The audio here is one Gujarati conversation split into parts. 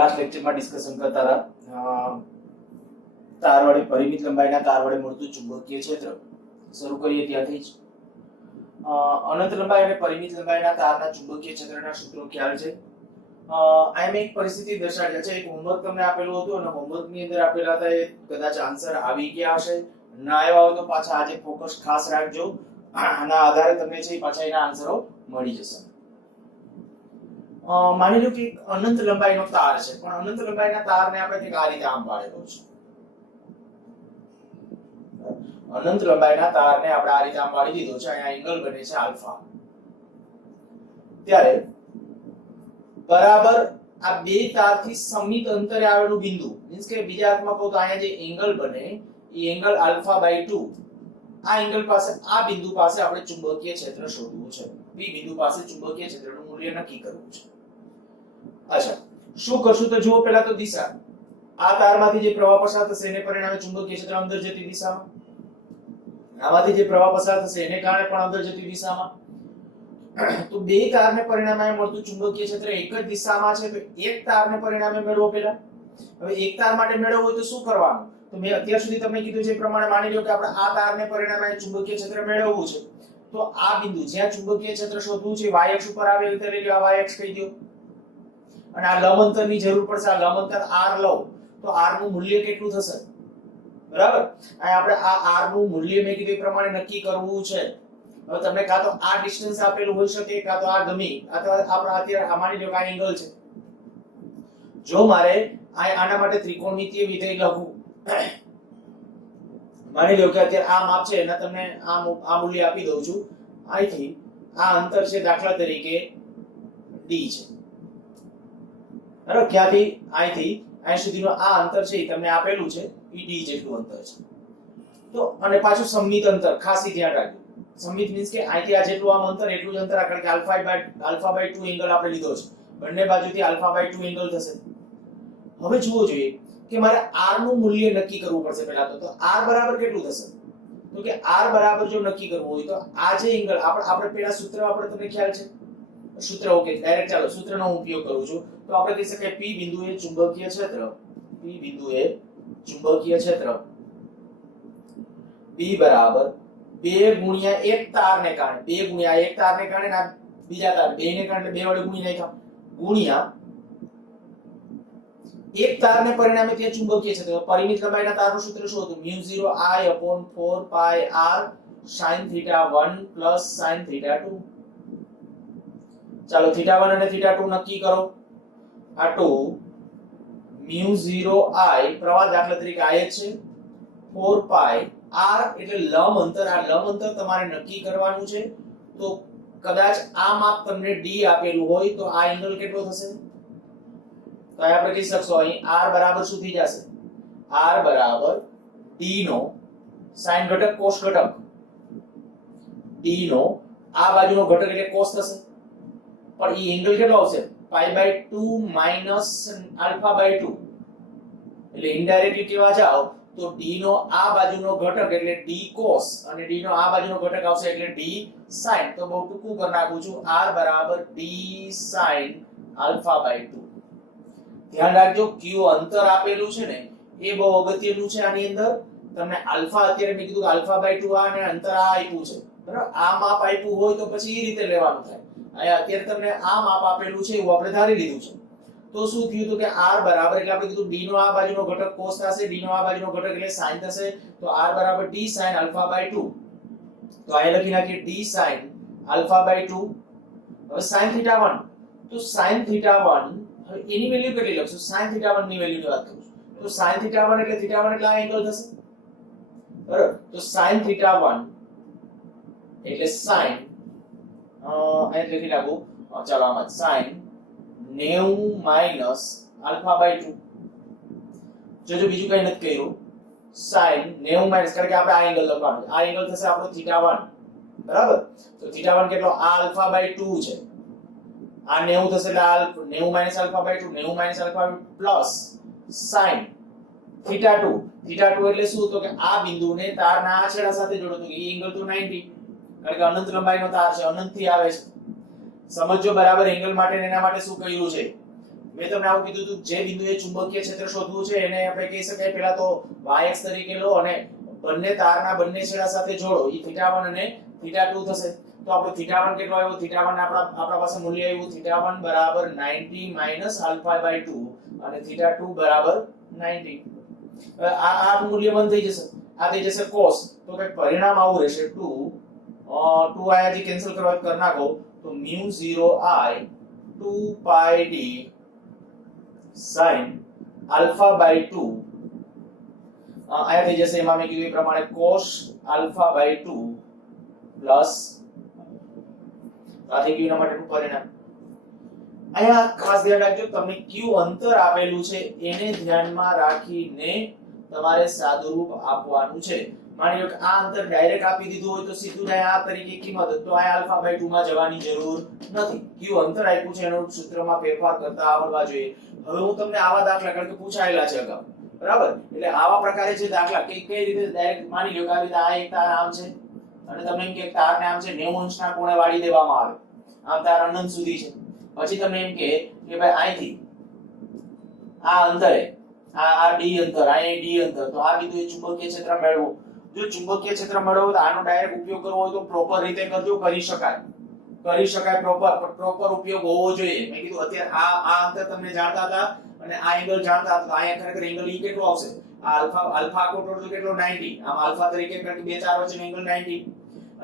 લાસ્ટ લેક્ચરમાં ડિસ્કશન કરતા હતા તાર વડે પરિમિત લંબાઈના તાર વડે મળતું ચુંબકીય ક્ષેત્ર. શરૂ કરીએ ત્યાંથી જ. અનંત લંબાઈ અને પરિમિત લંબાઈના તારના ચુંબકીય ક્ષેત્રના સૂત્રો ખ્યાલ છે. આમ એક પરિસ્થિતિ દર્શાવી છે. એક હોમવર્ક તમને આપેલું હતું અને હોમવર્કની અંદર આપેલા હતા એ કદાચ આન્સર આવી ગયા હશે. ના આવ્યા હોય તો પાછા આજે ફોકસ ખાસ રાખજો. આના આધારે તમને છે પાછા એના આન્સરો મળી જશે. માની લો કે એક અનંત લંબાઈનો તાર છે, પણ અનંત લંબાઈના તારને આપણે કંઈક આ રીતે આમ પાડેલો છે. અનંત લંબાઈના તારને આપણે આ રીતે આમ પાડી દીધો છે. અહીંયા એંગલ બને છે આલ્ફા. ત્યારે બરાબર આ બે તારથી સમિત અંતરે આવેલું બિંદુ, મીન્સ કે બીજા અર્થમાં કહું તો અહીંયા જે એંગલ બને એ એંગલ આલ્ફા બાય 2, આ એંગલ પાસે આ બિંદુ પાસે આપણે ચુંબકીય ક્ષેત્ર શોધવું છે. બી બિંદુ પાસે ચુંબકીય ક્ષેત્રનું મૂલ્ય નક્કી કરવું છે. અચ્છા, શું કરશું તો જુઓ. પહેલા તો દિશા. આ તારમાંથી જે પ્રવાહ પસાર થશે એને પરિણામે ચુંબકીય ક્ષેત્ર અંદર જતી દિશામાં, આમાંથી જે પ્રવાહ પસાર થશે એને કારણે પણ અંદર જતી દિશામાં. તો બે તારને પરિણામે મળતું ચુંબકીય ક્ષેત્ર એક જ દિશામાં છે. તો એક તારને પરિણામે મેળવો. પહેલા હવે એક તાર માટે મેળવવું હોય તો શું કરવાનું? તો મેં અત્યાર સુધી તમને કીધું છે એ પ્રમાણે માની લો કે આપણે આ તારને પરિણામે ચુંબકીય ક્ષેત્ર મેળવવું છે. તો આ બિંદુ જ્યાં ચુંબકીય ક્ષેત્ર શોધવું છે y અક્ષ ઉપર આવે રીતે લઈ લો. આ y અક્ષ કહી દો. અને આ લંબ અંતરની જરૂર પડશે. આ લંબ અંતર r લો તો r નું મૂલ્ય કેટલું થશે? બરાબર. અહીં આપણે આ r નું મૂલ્ય મેં કીધું એ પ્રમાણે નક્કી કરવું છે. હવે તમને કાં તો આ ડિસ્ટન્સ આપેલું હોઈ શકે, કાં તો આ ગમી, અથવા આપણે અત્યારે માની લો કે આ એંગલ છે. જો મારે આના માટે ત્રિકોણમિતીય વિધેય લખું, માની લો કે અત્યારે આ માપ છે એના તમને આ મૂલ્ય આપી દઉં છું. અહીંથી આ અંતર છે દાખલા તરીકે d છે. બરાબર. ક્યાંથી? અહીંથી અહીં સુધીનું આ અંતર છે એ તમને આપેલું છે, એ d જેટલું અંતર છે. તો અને પાછું સંમિત અંતર ખાસી ધ્યાન રાખજો. સંમિત મીન્સ કે અહીંથી આ જેટલું આમ અંતર એટલું જ અંતર, કારણ કે આલ્ફા બાય 2 એંગલ આપણે લીધો છે. બંને બાજુથી આલ્ફા બાય 2 એંગલ થશે. હવે જુઓ જોઈએ કે મારે r નું મૂલ્ય નક્કી કરવું પડશે પહેલા તો. r બરાબર કેટલું થશે? તો કે r બરાબર જો નક્કી કરવું હોય તો આ જે એંગલ આપણે પહેલા સૂત્ર આપણે તમને ખ્યાલ છે. સૂત્ર ઓકે, ડાયરેક્ટ ચાલો સૂત્રનો ઉપયોગ કરું છું. તો આપણે કહી શકાય p બિંદુએ ચુંબકીય ક્ષેત્ર, p બિંદુએ ચુંબકીય ક્ષેત્ર p બરાબર 2 ગુણ્યા એક તારને કારણે, 2 ગુણ્યા એક તારને કારણે ના બીજા તાર 2 ને કારણે 2 વડે ગુણી નાખ્યા, ગુણ્યા એક તારને પરિણામે ત્યાં ચુંબકીય ક્ષેત્ર. પરિમિત લંબાઈના તારનું સૂત્ર શું હતું? μ0I/4 pi r sin θ1 plus sin θ2. ચાલો θ1 અને θ2 નક્કી કરો. આ 2 μ0I પ્રવાહ દાખલા તરીકે આ જ છે, 4 pi r એટલે લંબ અંતર. આ લંબ અંતર તમારે નક્કી કરવાનું છે. તો કદાચ આ માપ તમને d આપેલું હોય તો આ એંગલ કેટલો થશે? તો આપણે કહી શકશો અહીં r બરાબર શું થઈ જશે? r બરાબર d નો sin ઘટક cos ઘટક, d નો આ બાજુનો ઘટક એટલે cos થશે. પણ ઈ એંગલ કેટલો આવશે? π/2 minus alpha by 2. એટલે ઇનડાયરેક્ટલી કેવા જાવ તો d નો આ બાજુનો ઘટક એટલે d cos અને d નો આ બાજુનો ઘટક આવશે એટલે d sin. તો બહુ ટૂંકું કરી નાખું છું, r બરાબર d sin alpha by 2. ધ્યાન રાખજો કયું અંતર આપેલું છે ને એ બહુ અગત્યનું છે. આની અંદર તમને આલ્ફા, અત્યારે મેં કીધું આલ્ફા બાય 2 આ અને અંતર આ આપ્યું છે, બરાબર. આ માપ આપ્યું હોય તો પછી એ રીતે લેવાનું થાય. અહીંયા અત્યારે તમને આ માપ આપેલું છે એવું આપણે ધારી લીધું છે. તો શું થયું તો કે r બરાબર એટલે આપણે કીધું d નો આ બાજુનો ઘટક cos થશે, d નો આ બાજુનો ઘટક એટલે sin થશે. તો r બરાબર d sin alpha by 2. તો અહીં લખી નાખીએ d sin alpha by 2. હવે sin θ1, તો sin θ1 એની વેલ્યુ કેટલી લખશું? sin θ1 ની વેલ્યુની વાત કરું છું. તો sin θ1 એટલે આ એંગલ થશે, બરાબર. તો sin θ1 એટલે sin અહીં લખી નાખું, ચાલો આમાં sin 90 minus alpha by 2. જો બીજું કઈ નથી કર્યું. sin 90 minus, કારણ કે આપણે આ એંગલ લખવાનું છે. આ એંગલ થશે આપણો θ1, બરાબર. તો θ1 કેટલો? આ alpha by 2 છે. આ 90 થશે એટલે આ 90 minus alpha by 2, 90 minus alpha plus sin θ2. θ2 એટલે શું? તો કે આ બિંદુને તારના આ છેડા સાથે જોડો તો એ એંગલ તો 90. કારણ કે અનંત લંબાઈનો તાર છે, અનંતથી આવે છે. સમજો બરાબર એંગલ માટે ને એના માટે શું કર્યું છે. મેં તમને આવું કીધું હતું, જે બિંદુએ ચુંબકીય ક્ષેત્ર શોધવું છે એને આપણે કહી શકાય પહેલા તો y અક્ષ તરીકે લો અને બંને તારના બંને છેડા સાથે જોડો. એ θ1 અને θ2 થશે. તો આપણો θ1 કેટલો આવ્યો? θ1 આપણા પાસે મૂલ્ય આવ્યું θ1 બરાબર 90 - α/2 અને θ2 બરાબર 90. હવે આ મૂલ્ય બંધ થઈ જશે, આ થઈ જશે cos. તો કે પરિણામ આવું રહેશે 2 આયાથી કેન્સલ કરવા કરી નાખો તો μ0I 2πd sin α/2 આયા થઈ જશે. એમાં મેં કીધું એ પ્રમાણે cos α/2 પ્લસ આ થઈ ગયું એના માટેનું પરિણામ. અહીંયા ખાસ ધ્યાન રાખજો, તમને કયું અંતર આપેલું છે એને ધ્યાનમાં રાખીને તમારે સાદુરૂપ આપવાનું છે. માની લો કે આ અંતર ડાયરેક્ટ આપી દીધું હોય તો સીધું આ તરીકે કિંમત, તો આ α/2 માં જવાની જરૂર નથી. કયું અંતર આપ્યું છે એનો સૂત્રમાં ફેરફાર કરતા આવડવા જોઈએ. હવે હું તમને આવા દાખલા કારણ કે પૂછાયેલા છે અગાઉ, બરાબર? એટલે આવા પ્રકારે જે દાખલા કઈ રીતે ડાયરેક્ટ માની લો કે આવી રીતે આ એક તાર આમ છે અને તમને એમ કે તારને આમ છે 90 અંશના કોણે વાળી દેવામાં આવે, આમ તાર અનંત સુધી છે. પછી તમને એમ કે ભાઈ અહીંથી આ અંતરે આ d અંતર, આ d અંતર, તો આ બિંદુએ ચુંબકીય ક્ષેત્ર મેળવો. જો ચુંબકીય ક્ષેત્ર મેળવો તો આનો ડાયરેક્ટ ઉપયોગ કરવો હોય તો પ્રોપર રીતે કરજો, કરી શકાય પ્રોપર ઉપયોગ હોવો જોઈએ. મેં કીધું અત્યારે આ અંતર તમને જાણતા હતા અને આ એંગલ જાણતા હતા, અહીંયા ખરેખર એંગલ ઈ કેટલો આવશે? આ આલ્ફા આખો ટોટલ કેટલો? 90. આમ આલ્ફા તરીકે કારણ કે બે ચાર વચ્ચેનો એંગલ 90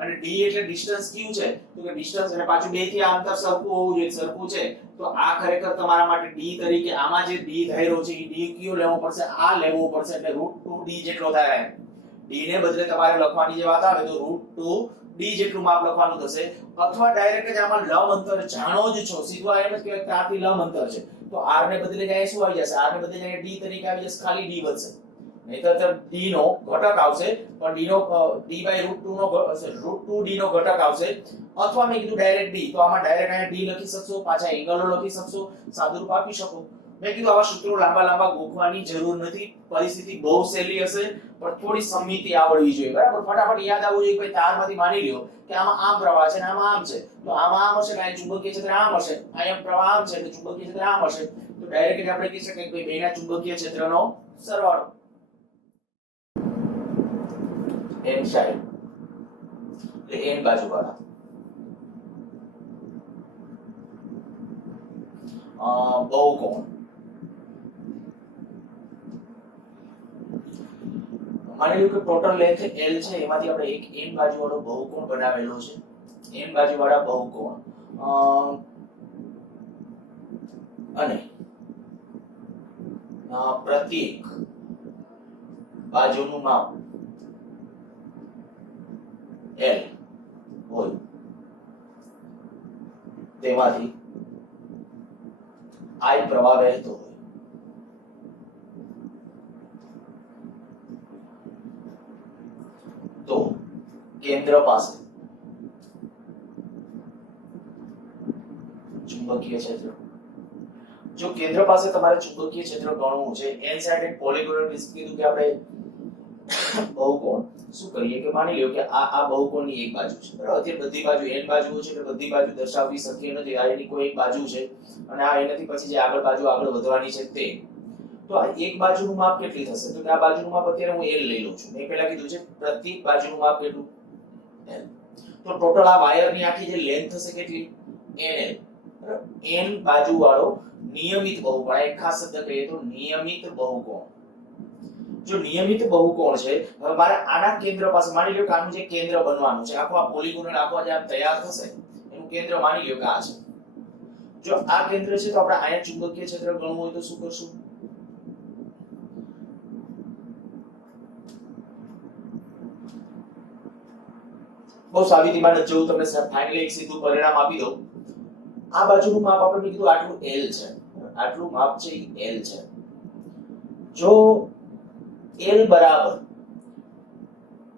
અને d એટલે ડિસ્ટન્સ ક્યુ છે, તો કે ડિસ્ટન્સ અને પાછું 2 થી આ અંતર સરખું હોવું જોઈએ. સરખું છે તો આ ખરેખર તમારા માટે d તરીકે આમાં જે d ધાર્યો છે એ d કયો લેવો પડશે? આ લેવો પડશે. એટલે √2d જેટલો થાય. d ને બદલે તમારે લખવાની જે વાત આવે તો √2d જેટલું માપ લખવાનું થશે. અથવા ડાયરેક્ટ જ આમાં લંબ અંતર જાણો જ છો, સીધું આ એમ જ કહેવાય કે આથી લંબ અંતર છે તો r ને બદલે જાય શું આવી જશે? r ને બદલે જાય d તરીકે આવી જશે, ખાલી d બચશે. નહીતર d નો ઘટક આવશે, પણ d નો d/√2 નો √2d નો ઘટક આવશે. અથવા મેં કીધું ડાયરેક્ટ d, તો આમાં ડાયરેક્ટ અહીંયા d લખી શકશો, પાછા એંગલો લખી શકશો, સાદુરૂપ આપી શકો. મેં કીધું આવા સૂત્રો લાંબા ગોખવાની જરૂર નથી. પરિસ્થિતિ બહુ સહેલી હશે પણ થોડી સમિતિ આવડવી જોઈએ, બરાબર? ફટાફટ યાદ આવવું જોઈએ કે ભાઈ તારમાંથી માની લ્યો કે આમાં આમ પ્રવાહ છે અને આમાં આમ છે, તો આમાં આમ હશે, અહીંયા ચુંબકીય ક્ષેત્ર આમ હશે, અહીંયા પ્રવાહ આમ છે એટલે ચુંબકીય ક્ષેત્ર આમ હશે. તો ડાયરેક્ટ જ આપણે કહી શકીએ કે ભાઈ બેના ચુંબકીય ક્ષેત્રનો સરવાળો n સાઈડ એટલે n બાજુ વાળા બહુકોણ. માની લો કે ટોટલ લેન્થ L છે, એમાંથી આપણે એક n બાજુ વાળો બહુકોણ બનાવેલો છે. n બાજુ વાળા બહુકોણ અને પ્રત્યેક બાજુનું માપ L હોય તેમાંથી I પ્રવાહ વહેતો હોય તો કેન્દ્ર પાસે ચુંબકીય ક્ષેત્ર, જો કેન્દ્ર પાસે તમારે ચુંબકીય ક્ષેત્ર ગણવું છે, n સાઇડેડ પોલિગોનલ કીધું કે આપણે બહુકોણ શું કરીએ કે માની લ્યો કે આ બહુકોણની એક બાજુ છે, બરાબર? અત્યારે બધી બાજુ n બાજુઓ છે એટલે બધી બાજુ દર્શાવવી શક્ય નથી. આ એની કોઈ એક બાજુ છે અને આ એનાથી પછી જે આગળ વધવાની છે તે. તો આ એક બાજુનું માપ કેટલી થશે? તો કે આ બાજુનું માપ અત્યારે હું l લઈ લઉં છું. મેં પહેલા કીધું છે પ્રત્યેક બાજુનું માપ કેટલું? l. તો ટોટલ આ વાયરની આખી જે લેન્થ થશે કેટલી? nl. બરાબર? n બાજુ વાળો નિયમિત બહુકોણ. આ એક ખાસ શબ્દ કહીએ તો નિયમિત બહુકોણ. જો નિયમિત બહુકોણ છે, હવે મારે આના કેન્દ્ર પાસે માની લ્યો કે આનું જે કેન્દ્ર બનવાનું છે, આખો આ પોલિગોન આખો જે આમ તૈયાર થશે એનું કેન્દ્ર માની લ્યો કે આ છે. જો આ કેન્દ્ર છે તો આપણે અહીંયા ચુંબકીય ક્ષેત્ર ગણવું હોય તો શું કરશું? બહુ સાબિતીમાં ન જવું, તમને ફાઇનલી એક સીધું પરિણામ આપી દઉં. આ બાજુનું માપ આપણે કીધું આટલું L છે, આટલું માપ છે એ L છે. જો L બરાબર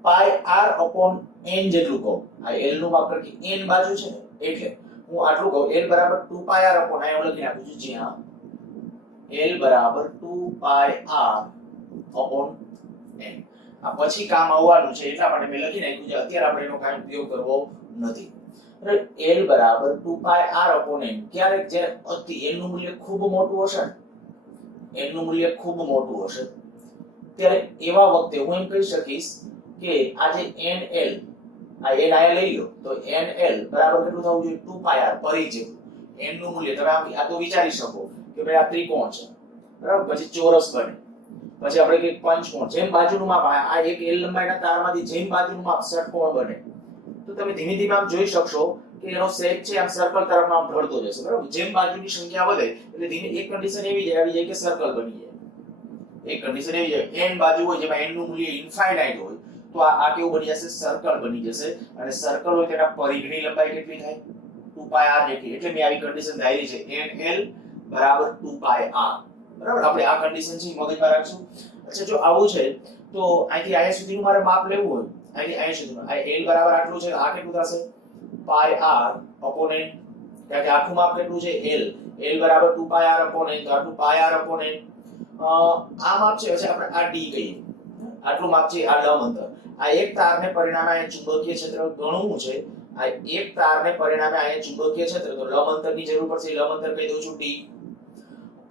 પાઈ r/n જેટલું કહું, આ L નું માપ કે n બાજુ છે ને એટલે હું આટલું કહું, L બરાબર 2πr/ આ હું લખી નાખું છું. જી હા, L બરાબર 2πr/n. આ પછી કામ આવવાનું છે એટલા માટે મેં લખી નાખ્યું છે, અત્યારે આપણે એનો કાંઈ ઉપયોગ કરવો નથી. L બરાબર 2πr/n. ક્યારેક જ્યારે અતિ n નું મૂલ્ય ખૂબ મોટું હશે ને, n નું મૂલ્ય ખૂબ મોટું હશે ત્યારે એવા વખતે હું એમ કહી શકીશ કે આ જે nl, આ n આયા લઈ લો તો nl બરાબર કેટલું થવું જોઈએ 2πr પરિ જેવું. n નું મૂલ્ય તમે આ તો વિચારી શકો કે ભાઈ આ ત્રિકોણ છે બરાબર, પછી ચોરસ બને, પછી આપણે કે પંચકોણ, જેમ બાજુનું માપ આ એક l લંબાઈના તારમાંથી જેમ બાજુનું માપ ષટકોણ બને તો તમે ધીમે ધીમે આમ જોઈ શકશો કે એનો શેપ છે આમ સર્કલ તરફ આમ ઢળતો જશે બરાબર. જેમ બાજુની સંખ્યા વધે એટલે ધીમે એક કન્ડિશન આવી જાય કે સર્કલ બની જાય. એક કન્ડિશન એવી છે n બાજુ હોય જેમાં n નું મૂલ્ય ઇન્ફાઇનાઇટ હોય તો આ કેવું બની જશે, સર્કલ બની જશે. અને સર્કલ હોય તેના પરિઘની લંબાઈ કેટલી થાય 2πr જેટલી. એટલે મેં આવી કન્ડિશન ધારી છે nl બરાબર 2πr બરાબર. આપણે આ કન્ડિશન છે મગજમાં રાખશું. અચ્છા જો આવું છે તો અહીંથી અહીંયા સુધીનું મારે માપ લેવું હોય, અહીંથી અહીંયા સુધીનું આ l બરાબર આટલું છે, આ કેટલું થશે πr/n. કારણ કે આખું માપ કેટલું છે l બરાબર 2πr/n તો આટલું πr/n. આ માપ છે, પછી આપણે આ d કહીએ, આટલું માપ છે આ લંબ અંતર. આ એક તારને પરિણામે અહીંયા ચુંબકીય ક્ષેત્ર ગણવું છે, આ એક તારને પરિણામે અહીંયા ચુંબકીય ક્ષેત્ર, તો લંબ અંતરની જરૂર પડશે. લંબ અંતર કહી દઉં છું d.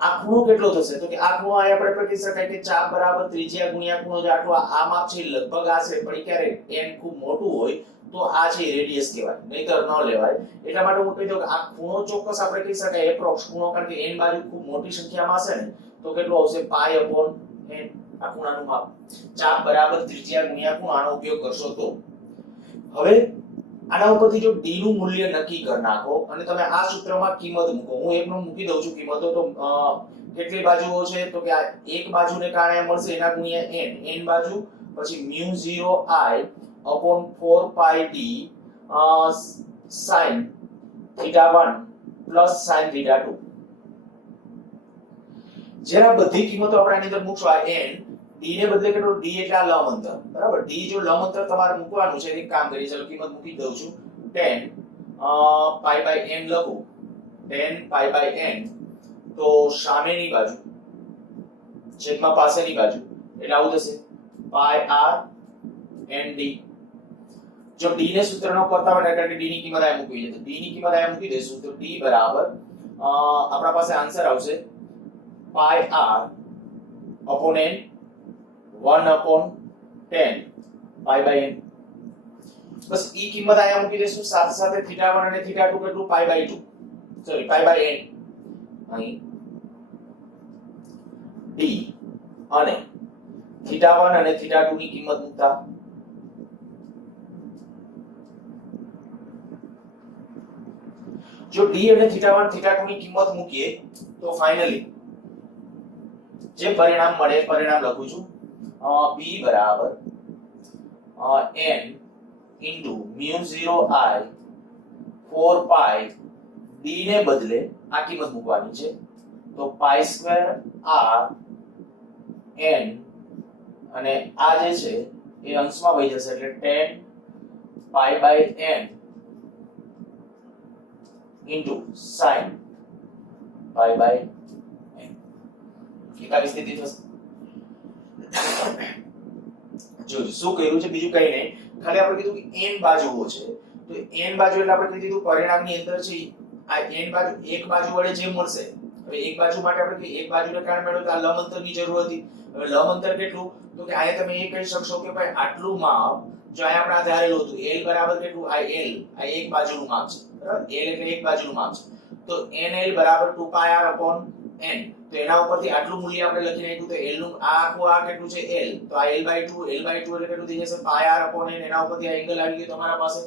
આ ખૂણો કેટલો થશે તો કે આ ખૂણો અહીંયા આપણે કહી શકાય કે ચાપ બરાબર ત્રિજ્યા ગુણ્યા ખૂણો જે આટલું આ માપ છે લગભગ આશરે, પણ ક્યારે n ખૂબ મોટું હોય તો આ છે રેડિયસ કહેવાય, નહીતર ન લેવાય. એટલા માટે હું કહી દઉં કે આ ખૂણો ચોક્કસ આપણે કહી શકાય એપ્રોક્સ ખૂણો, કારણ કે n બાજુ ખૂબ મોટી સંખ્યામાં હશે ને તો કેટલું આવશે π/n. આ ખૂણાનું માપ ચાપ બરાબર ત્રિજ્યા ગુણ્યા ખૂણો, આનો ઉપયોગ કરશો તો. હવે આના ઉપરથી જો d નું મૂલ્ય નક્કી કરી નાખો અને તમે આ સૂત્રમાં કિંમત મૂકો. હું એકનો મૂકી દઉં છું કિંમતો. તો કેટલી બાજુઓ છે તો કે આ એક બાજુને કારણે મળશે એના ગુણ્યા n બાજુ, પછી μ0I/4πd sin θ1 plus sin θ2. જ્યારે બધી કિંમતો આપણે આની અંદર મૂકશું, આ n d ને બદલે કેટલો d એટલે આ લંબ અંતર બરાબર. d જો લંબ અંતર તમારે મૂકવાનું છે એક કામ કરીએ, ચલો કિંમત મૂકી દઉં છું 10 π/n લખું 10 π/n. તો સામેની બાજુ છેદમાં પાસેની બાજુ એટલે આવું થશે πr/nd. જો d ને સૂત્ર ન કરતા હોય એટલે d ની કિંમત આ મૂકવી છે, તો d ની કિંમત આ મૂકી દેશું તો d બરાબર આપણા પાસે આન્સર આવશે πr/n 1/10 π/n. બસ ઈ કિંમત આયા મૂકી દેશું, સાથે સાથે θ1 અને θ2 કેટલું π/2 સોરી π/n. અહીં d અને θ1 અને θ2 ની કિંમત મૂકતા જો d અને θ1 θ2 ની કિંમત મૂકીએ તો ફાઇનલી જે પરિણામ મળે પરિણામ લખું છું b બરાબર n into μ0I 4π d ને બદલે આ કિંમત મૂકવાની છે તો π² r n અને આ જે છે એ અંશમાં વહી જશે એટલે 10 π/n into sin π/n. એકાવી સ્થિતિ થશે. જો શું કર્યું છે બીજું કઈ નહીં, ખાલી આપણે કીધું કે n બાજુઓ છે તો n બાજુ એટલે આપણે કીધું પરિણામની અંદર છે આ n બાજુ એક બાજુ વડે જે મળશે. હવે એક બાજુ માટે આપણે કે એક બાજુને કારણે મેળવ્યું તો આ લંબ અંતરની જરૂર હતી. હવે લંબ અંતર કેટલું તો કે અહીંયા તમે એ કહી શકશો કે ભાઈ આટલું માપ જો અહીંયા આપણે ધારેલું હતું l બરાબર કેટલું આ l આ એક બાજુનું માપ છે બરાબર. l એટલે એક બાજુનું માપ છે તો nl બરાબર 2πr/n. તો એના ઉપરથી આટલું મૂલ્ય આપણે લખી નાખ્યું તો l નું આ આખું આ કેટલું છે l, તો આ l/2 એટલે કેટલું થઈ જશે πr/n. એના ઉપરથી આ એંગલ આવી ગયો તમારા પાસે.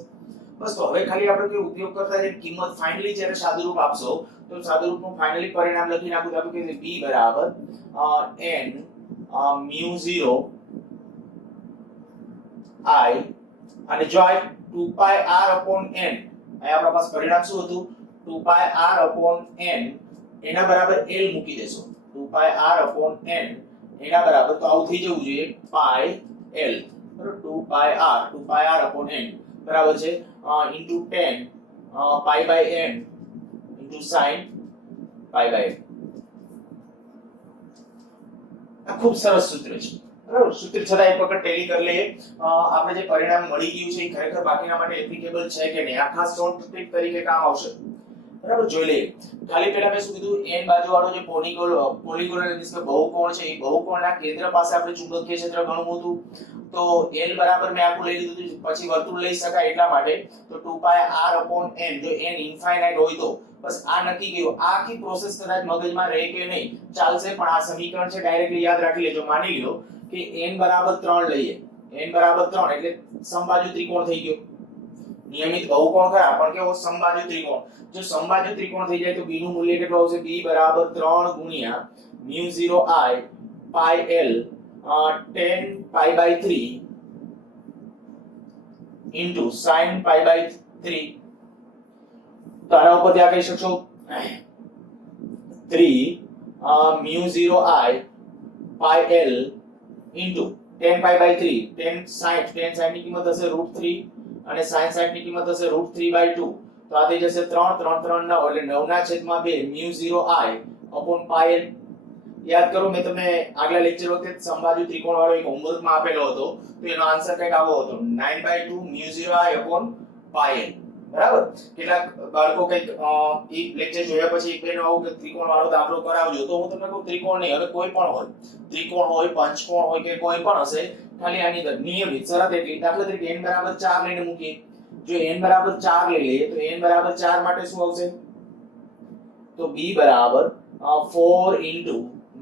બસ તો હવે ખાલી આપણે કે ઉપયોગ કરતા જે કિંમત ફાઇનલી જ્યારે સાદુરૂપ આપશો તો સાદુરૂપનું ફાઇનલી પરિણામ લખી નાખું તો આપણે કે b બરાબર n μ0I અને જો આ 2πr/n અહીં આપણા પાસે પરિણામ શું હતું 2πr/n એના બરાબર l મૂકી દેશો 2πr/n એના બરાબર તો આવું થઈ જવું જોઈએ πl બરાબર 2πr/n બરાબર છે into 10 π/n into sin π/n. આ ખૂબ સરસ સૂત્ર છે બરાબર સૂત્ર છતાં એક વખત ટેલી કરી લઈએ આપણે જે પરિણામ મળી ગયું છે એ ખરેખર બાકીના માટે એપ્લિકેબલ છે કે નહીં આ ખાસ શોર્ટ ટ્રિક તરીકે કામ આવશે બરાબર જોઈ લઈએ ખાલી પહેલા મેં શું કીધું n બાજુ વાળો જે પોલિગોનલ મીન્સ કે બહુકોણ છે એ બહુકોણના કેન્દ્ર પાસે આપણે ચુંબકીય ક્ષેત્ર ગણવું હતું તો l બરાબર મેં આખું લઈ લીધું પછી વર્તુળ લઈ શકાય એટલા માટે તો 2 r n જો n ઇન્ફાઇનાઇટ હોય તો બસ આ નક્કી ગયું આ આખી પ્રોસેસ કદાચ મગજમાં રહે કે નહીં ચાલશે પણ આ સમીકરણ છે ડાયરેક્ટલી યાદ રાખી લેજો માની લ્યો કે n બરાબર 3 લઈએ n બરાબર 3 એટલે સમબાજુ ત્રિકોણ થઈ ગયો નિયમિત બહુકોણ ખરા પણ કેવો સમબાજુ ત્રિકોણ જો સમબાજુ ત્રિકોણ થઈ જાય તો b નું મૂલ્ય કેટલું આવશે b બરાબર 3 ગુણ્યા μ0 I pi l 10 pi by 3 into sin pi by 3 તો આના ઉપર ત્યાં કહી શકશો 3 μ0 I pi l into 10 pi by 3 10 sin ની કિંમત હશે √3 અને sin 60 ની કિંમત હશે √3/2 તો આ થઈ જશે 3 3 3 9 એટલે 9 ના છેદમાં 2 μ0 I upon pi l યાદ કરો મેં તમને આગલા લેક્ચર વખતે સમબાજુ ત્રિકોણ વાળો એક હોમવર્ક માં આપેલો હતો તો એનો આન્સર કંઈક આવો હતો 9/2 μ0 I upon pi l બરાબર કેટલાક બાળકો કંઈક એક લેક્ચર જોયા પછી એક બેનો આવું કે ત્રિકોણ વાળો દાખલો કરાવજો તો હું તમને કહું ત્રિકોણ નહીં હવે કોઈ પણ હોય ત્રિકોણ હોય પંચકોણ હોય કે કોઈ પણ હશે ખાલી આની અંદર નિયમિત શરત એટલી દાખલા તરીકે n બરાબર 4 લઈને મૂકીએ જો n બરાબર 4 લઈ લઈએ તો n બરાબર 4 માટે શું આવશે તો b બરાબર 4 into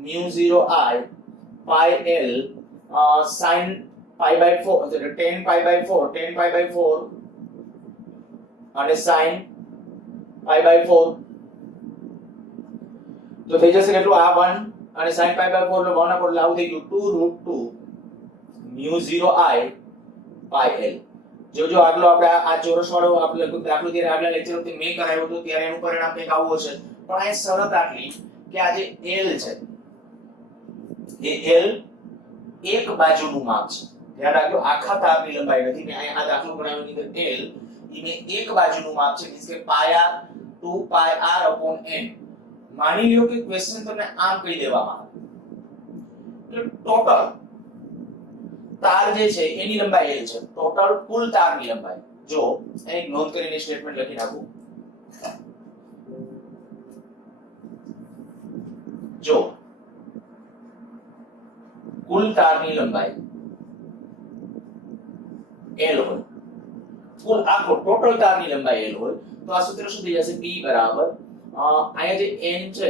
μ0 I pi l sin pi by 4 એટલે 10 pi by 4 10 pi by 4 અને sin pi by 4 તો થઈ જશે કેટલું આ 1 અને sin pi by 4 એટલે 1 ઉપર લાવ થઈ ગયું 2√2 μ0 I pi l જો આગલો આપણે આ ચોરસ વાળો આપણે દાખલો ત્યારે આગલા લેક્ચર વખતે મેં કરાવ્યો હતો ત્યારે એનું પરિણામ કંઈક આવું હશે પણ આ શરત આટલી કે આ જે l છે એ l એક બાજુનું માપ છે ધ્યાન રાખજો આખા તારની લંબાઈ નથી મેં આ દાખલો બનાવ્યો ની અંદર l ઈને એક બાજુનું માપ છે મીન્સ કે pi r 2 pi r upon n માની લ્યો કે ક્વેશ્ચન તમને આમ કહી દેવામાં આવે તો ટોટલ તાર જે છે એની લંબાઈ l છે ટોટલ કુલ તારની લંબાઈ જો એક નોંધ કરીને સ્ટેટમેન્ટ લખી નાખું જો કુલ તારની લંબાઈ l હોય કુલ આખો ટોટલ તારની લંબાઈ l હોય તો આ સૂત્ર શું થઈ જશે p બરાબર અહીંયા જે n છે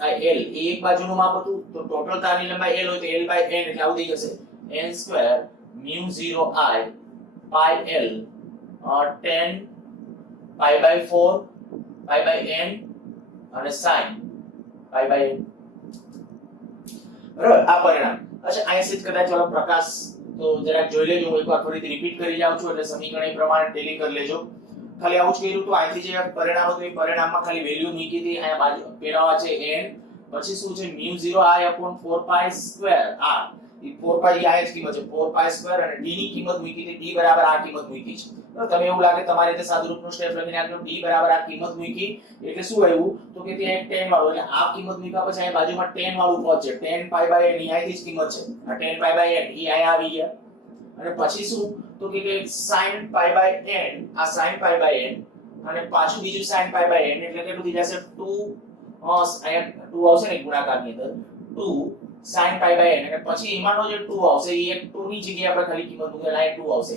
આ l એ એક બાજુનું માપ હતું તો ટોટલ તારની લંબાઈ l હોય તો l by n એટલે આવું થઈ જશે n square μ0 I pi l 10 pi by 4 pi by n અને sin pi by n બરાબર આ પરિણામ અચ્છા અહીંયા સિદ્ધ કદાચ વાળો પ્રકાશ તો જરાક જોઈ લેજો હું એકવાર ફરીથી રિપીટ કરી જાઉં છું એટલે સમીકરણ એ પ્રમાણે ટેલી કરી લેજો ખાલી આવું જ કર્યું તો અહીંથી જે પરિણામ હતું એ પરિણામમાં ખાલી વેલ્યુ મૂકી હતી અહીંયા બાજુ પેલા છે n પછી શું છે μ0 I upon 4 pi square r A 4 pi આ જ કિંમત છે 4 pi square અને d ની કિંમત મૂકી હતી d બરાબર આ કિંમત મૂકી છે તો તમે એવું લાગે તમારે રીતે સાદુરૂપનું સ્ટેપ લખીને આટલો d બરાબર આ કિંમત મૂકી એટલે શું આવ્યું તો કે ત્યાં એક 10 વાળું એટલે આ કિંમત મૂક્યા પછી અહીં બાજુમાં 10 વાળું પદ છે 10 pi by n અહીંથી જ કિંમત છે આ 10 pi by n એ અહીં આવી ગયા અને પછી શું તો કે sin pi by n આ sin pi by n અને પાછું બીજું sin pi by n એટલે કેટલું થઈ જશે 2 અહીંયા 2 આવશે ને ગુણાકારની અંદર 2 sin pi by n અને પછી એમાંનો જે 2 આવશે એ એક 2 ની જગ્યાએ આપણે ખાલી કિંમત મૂકીએ આ 2 આવશે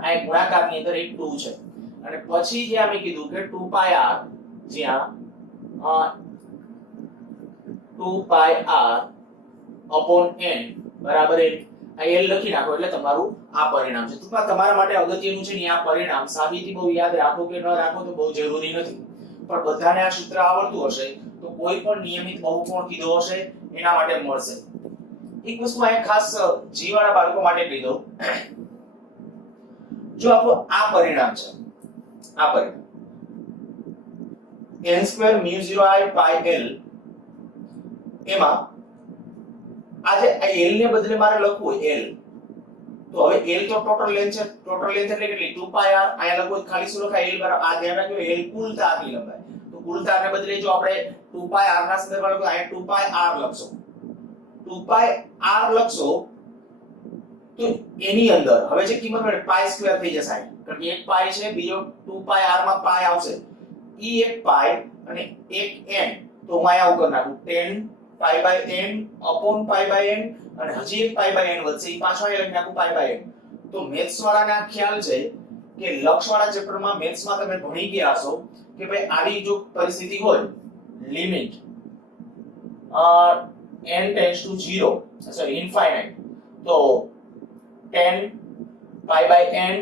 આ ગુણાકારની અંદર એક 2 છે અને પછી જે અમે કીધું કે 2 pi r જ્યાં 2 pi r upon n બરાબર આ l લખી નાખો એટલે તમારું આ પરિણામ છે ટૂંકમાં તમારા માટે અગત્યનું છે ને આ પરિણામ સાબિતી બહુ યાદ રાખો કે ન રાખો તો બહુ જરૂરી નથી પણ બધાને આ સૂત્ર આવડતું હશે તો કોઈ પણ નિયમિત બહુકોણ કીધો હશે એના માટે મળશે એક વસ્તુ અહીંયા ખાસ જીવાળા બાળકો માટે કહી દઉં જો આપણું આ પરિણામ છે આ પરિણામ n² μ0 I pi l એમાં આજે આ l ને બદલે મારે લખવું l તો હવે l તો ટોટલ લેન્થ છે ટોટલ લેન્થ એટલે કેટલી 2 pi r અહીંયા લખવું ખાલી શું લખાય l બરાબર આ ધ્યાન રાખજો l કુલ તારની લંબાઈ તો કુલ તારને બદલે જો આપણે 2 pi r ના સંદર્ભમાં લખો અહીંયા 2 pi r લખશો 2 pi r લખશો તો એની અંદર હવે જે કિંમત મળે પાઈ સ્ક્વેર થઈ જશે કારણ કે એક પાઈ છે બીજો 2 પાઈ r માં પાઈ આવશે ઈ એક પાઈ અને એક n તો હું અહીંયા આવું કરી નાખું 10 pi by n upon pi by n અને હજી એક પાઈ બાય n વધશે ઈ પાછો અહીં લખી નાખું પાઈ બાય n તો મેથ્સ વાળાને આ ખ્યાલ છે કે લક્ષ વાળા ચેપ્ટરમાં મેથ્સમાં તમે ભણી ગયા હશો કે ભાઈ આવી જો પરિસ્થિતિ હોય limit n tends to 0 sorry infinite તો 10 pi by n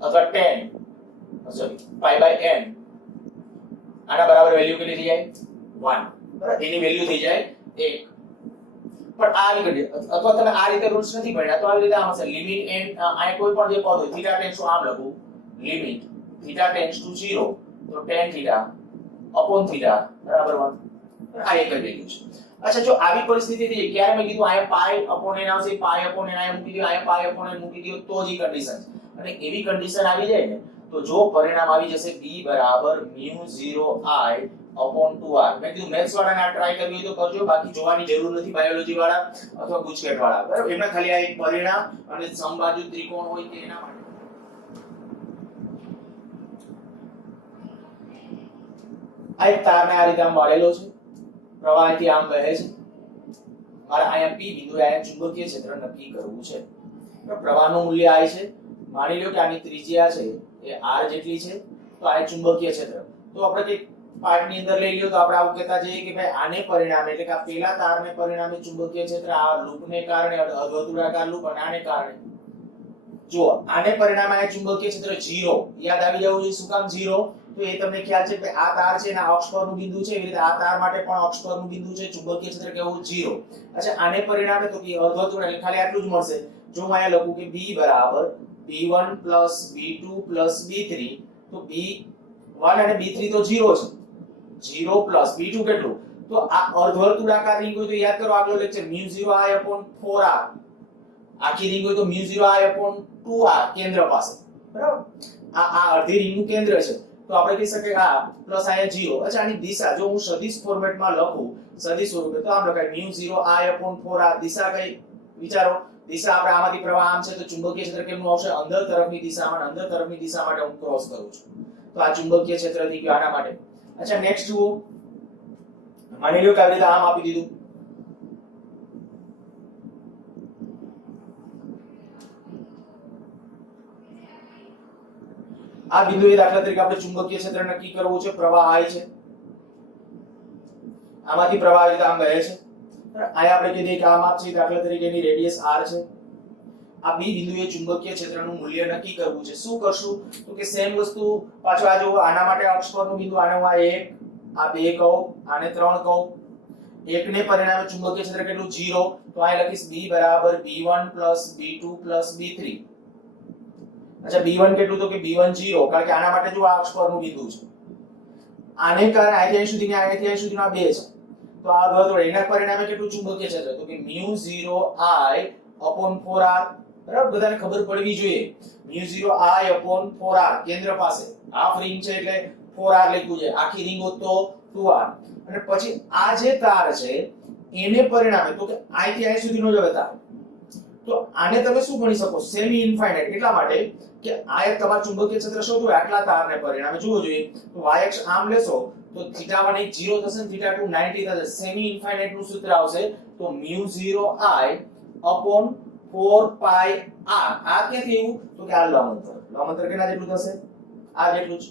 અથવા 10 sorry pi by n આના બરાબર વેલ્યુ કેટલી થઈ જાય 1 બરાબર એની વેલ્યુ થઈ જાય 1 પણ આ રીતે અથવા તમે આ રીતે રૂલ્સ નથી ભણ્યા તો આવી રીતે આમ હશે લિમિટ n આ કોઈ પણ જે પદ હોય થીટા ટેન્ડ્સ ટુ આમ લખું લિમિટ થીટા ટેન્ડ્સ ટુ 0 તો tan થીટા અપોન થીટા બરાબર 1 આ એક જ વેલ્યુ છે અચ્છા જો આવી પરિસ્થિતિ થઈ ક્યારે મેં કીધું આયા પાઈ અપોન n આવશે પાઈ અપોન n આયા મૂકી દો આયા પાઈ અપોન n મૂકી દો તો જ કન્ડિશન અને એવી કન્ડિશન આવી જાય ને તો જો પરિણામ આવી જશે b બરાબર μ0i upon 2r મેં કીધું મેથ્સ વાળાને આ ટ્રાય કરવી હોય તો કરજો બાકી જોવાની જરૂર નથી બાયોલોજી વાળા અથવા ગુજકેટ વાળા બરાબર એમને ખાલી આ એક પરિણામ અને સમબાજુ ત્રિકોણ હોય કે એના માટે આ એક તારને આ રીતે આમ વાળેલો છે પ્રવાહથી આમ વહે છે મારે અહીંયા p બિંદુએ આયા ચુંબકીય ક્ષેત્ર નક્કી કરવું છે પ્રવાહનું મૂલ્ય I છે માની લો કે આની ત્રિજ્યા છે એ r જેટલી છે તો આ ચુંબકીય ક્ષેત્ર તો આપણે કે પાર્ટ ની અંદર લઈ લ્યો તો આપણે આવું કહેતા જઈએ કે ભાઈ આને પરિણામે એટલે કે આ પેલા તારને પરિણામે ચુંબકીય ક્ષેત્ર આ લૂપને કારણે અર્ધવર્તુળાકાર લૂપ અને આને કારણે જો આને પરિણામે આ ચુંબકીય ક્ષેત્ર 0 યાદ આવી જવું જોઈએ શું કામ 0 તો એ તમને ખ્યાલ છે કે આ તાર છે એના અક્ષ પરનું બિંદુ છે એવી રીતે આ તાર માટે પણ અક્ષ પરનું બિંદુ છે ચુંબકીય ક્ષેત્ર કેવું 0 અચ્છા આને પરિણામે તો કે અર્ધવર્તુળ એટલે ખાલી આટલું જ મળશે જો હું અહીંયા લખું કે b બરાબર b1 b2 b3 તો b1 અને b3 તો 0 છે 0 b2 કેટલું તો આ અર્ધવર્તુળાકાર રિંગ હોય તો યાદ કરો આગલો લેક્ચર μ0i 4r આખી રિંગ હોય તો μ0i 2r કેન્દ્ર પાસે બરાબર આ અડધી રિંગનું કેન્દ્ર છે તો આપણે કહી શકીએ આ પ્લસ આયા 0 અચ્છા આની દિશા જો હું સદિશ ફોર્મેટમાં લખું સદિશ સ્વરૂપે તો આમ લખાય μ0i 4r દિશા કઈ વિચારો દિશા આપણે આમાંથી પ્રવાહ આમ છે તો ચુંબકીય ક્ષેત્ર કેમનું આવશે અંદર તરફની દિશામાં અંદર તરફની દિશા માટે હું ક્રોસ કરું છું તો આ ચુંબકીય ક્ષેત્ર થઈ ગયું આના માટે અચ્છા નેક્સ્ટ જુઓ માની લો કે આવી રીતે આમ આપી દીધું આ બિંદુએ દાખલા તરીકે આપણે ચુંબકીય ક્ષેત્ર નક્કી કરવું છે પ્રવાહ I છે આમાંથી પ્રવાહ આવી રીતે આમ વહે છે આયા આપણે કહીએ કે આ માપ છે દાખલા તરીકે એની રેડિયસ r છે આ બી બિંદુએ ચુંબકીય ક્ષેત્રનું મૂલ્ય નક્કી કરવું છે શું કરશું તો કે સેમ વસ્તુ પાછો આ જો આના માટે અક્ષ પરનું બિંદુ આને હું આ 1 આ 2 કહું આને 3 કહું એકને પરિણામે ચુંબકીય ક્ષેત્ર કેટલું 0 તો અહીં લખીશ b બરાબર b1 b2 b3 અચ્છા b1 કેટલું તો કે b1 0 કારણ કે આના માટે જો આ અક્ષ પરનું બિંદુ છે આને કારણે અહીંથી સુધીની અહીંથી સુધીનો આ 2 છે તો આ વર્તુળ એના પરિણામે કેટલું ચુંબકીય ક્ષેત્ર તો કે μ0i 4r બરાબર બધાને ખબર પડવી જોઈએ μ0i 4r કેન્દ્ર પાસે હાફ રિંગ છે એટલે 4r લખ્યું છે આખી રિંગ હોત તો 2r અને પછી આ જે તાર છે એને પરિણામે તો કે અહીંથી અહીં સુધીનો જ તાર તો આને તમે શું ગણી શકો સેમી ઇન્ફાઇનાઇટ એટલા માટે કે આ એક તમારું ચુંબકીય ક્ષેત્ર શોધવું આટલા તારને પરિણામે જોવો જોઈએ તો y અક્ષ આમ લેશો તો θ1 એક 0 થશે ને θ2 90 થશે સેમી ઇન્ફાઇનાઇટ નું સૂત્ર આવશે તો μ0i 4 pi r આ ક્યાંથી એવું તો કે આ લંબઅંતર કેટલા જેટલું થશે આ જેટલું જ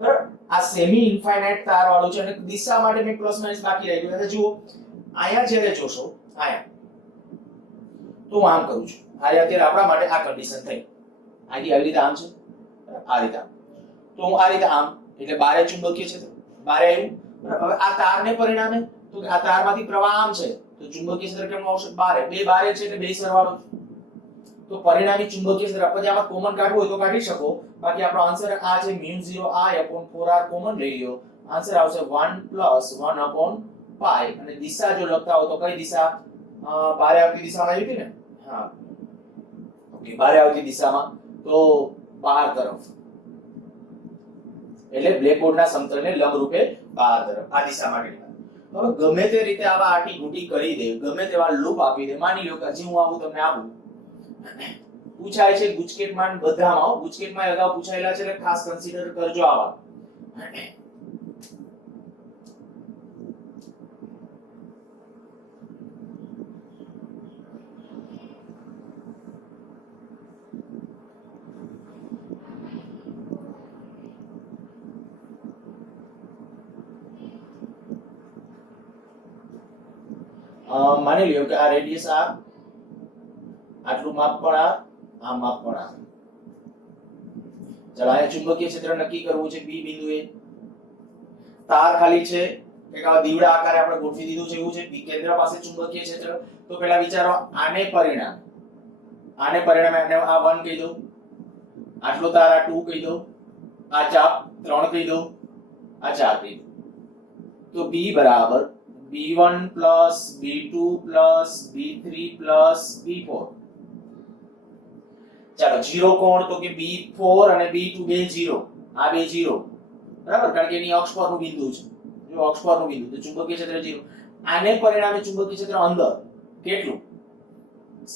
બરાબર આ સેમી ઇન્ફાઇનાઇટ તાર વાળું છે અને દિશા માટે મેં પ્લસ માઈનસ બાકી રાખ્યું એટલે જુઓ આયા જ્યારે જોશો આયા તો હું આમ કરું છું આ અત્યારે આપણા માટે આ કન્ડિશન થઈ આની આવી રીતે આમ છે આ રીતે આમ તો હું આ રીતે આમ એટલે બારે ચુંબકીય ક્ષેત્ર બારે આવ્યું હવે આ તારને પરિણામે તો કે આ તારમાંથી પ્રવાહ આમ છે તો ચુંબકીય ક્ષેત્ર કેમ આવશે બારે બે બારે છે એટલે બે સરવાળો તો પરિણામી ચુંબકીય ક્ષેત્ર પછી આમાં કોમન કાઢવું હોય તો કાઢી શકો બાકી આપણો આન્સર આ છે μ0i 4r કોમન લઈ લ્યો આન્સર આવશે 1 pi અને દિશા જો લખતા હો તો કઈ દિશા બારે આવતી દિશામાં આવી હતી ને હા ઓકે બારે આવતી દિશામાં તો બહાર તરફ એટલે બ્લેકબોર્ડના સમતલને લંબ રૂપે બહાર તરફ આ દિશા માટે હવે ગમે તે રીતે આવા આટી ઘૂંટી કરી દે ગમે તેવા લૂપ આપી દે માની લો કે હજી હું આવું તમને આપું પૂછાય છે ગુજકેટમાં બધામાં. ગુજકેટમાં અગાઉ પૂછાયેલા છે એટલે ખાસ કન્સિડર કરજો આવા. માની લ્યો કે આ રેડિયસ આ, આટલું માપ પણ આ માપ પણ આ. ચાલો આ ચુંબકીય ક્ષેત્ર નક્કી કરવું છે બી બિંદુએ. તાર ખાલી છે કે આ દીવડા આકારે આપણે ગોઠવી દીધું છે એવું છે. બી કેન્દ્ર પાસે ચુંબકીય ક્ષેત્ર. તો પહેલા વિચારો આને પરિણામે આને આ 1 કહી દો, આટલો તાર આ 2 કહી દો, આ ચાપ 3 કહી દો, આ 4 કહી દો. તો b બરાબર b1 b2 b3 b4. ચાલો 0 કોણ? તો કે b4 અને b2 બે 0, આ બે 0 બરાબર, કારણ કે એની અક્ષ પરનું બિંદુ છે. જો અક્ષ પરનું બિંદુ તો ચુંબકીય ક્ષેત્ર 0. આને પરિણામે ચુંબકીય ક્ષેત્ર અંદર કેટલું?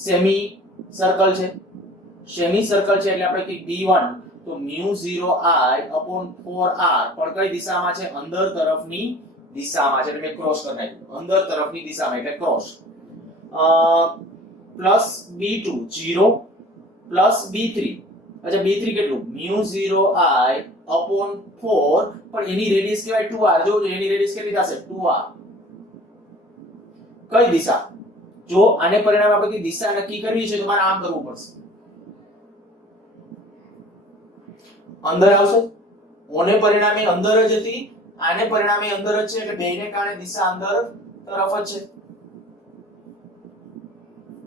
સેમી સર્કલ છે. સેમી સર્કલ છે એટલે આપણે કે b1 તો μ0I/4r પણ કઈ દિશામાં છે? અંદર તરફની દિશામાં છે. એટલે મેં ક્રોસ કરી નાખ્યું અંદર તરફની દિશામાં એટલે cross. Plus b2 0 plus b3. અચ્છા b3 કેટલું? μ0I/4 પણ એની રેડિયસ કહેવાય 2r. જો એની રેડિયસ કેટલી થશે? 2r. કઈ દિશા? જો આને પરિણામે આપણે કઈ દિશા નક્કી કરવી છે તો મારે આમ કરવું પડશે. અંદર આવશે. ઓને પરિણામે અંદર જ હતી, આને પરિણામે અંદર જ છે એટલે બેયને કારણે દિશા અંદર તરફ જ છે.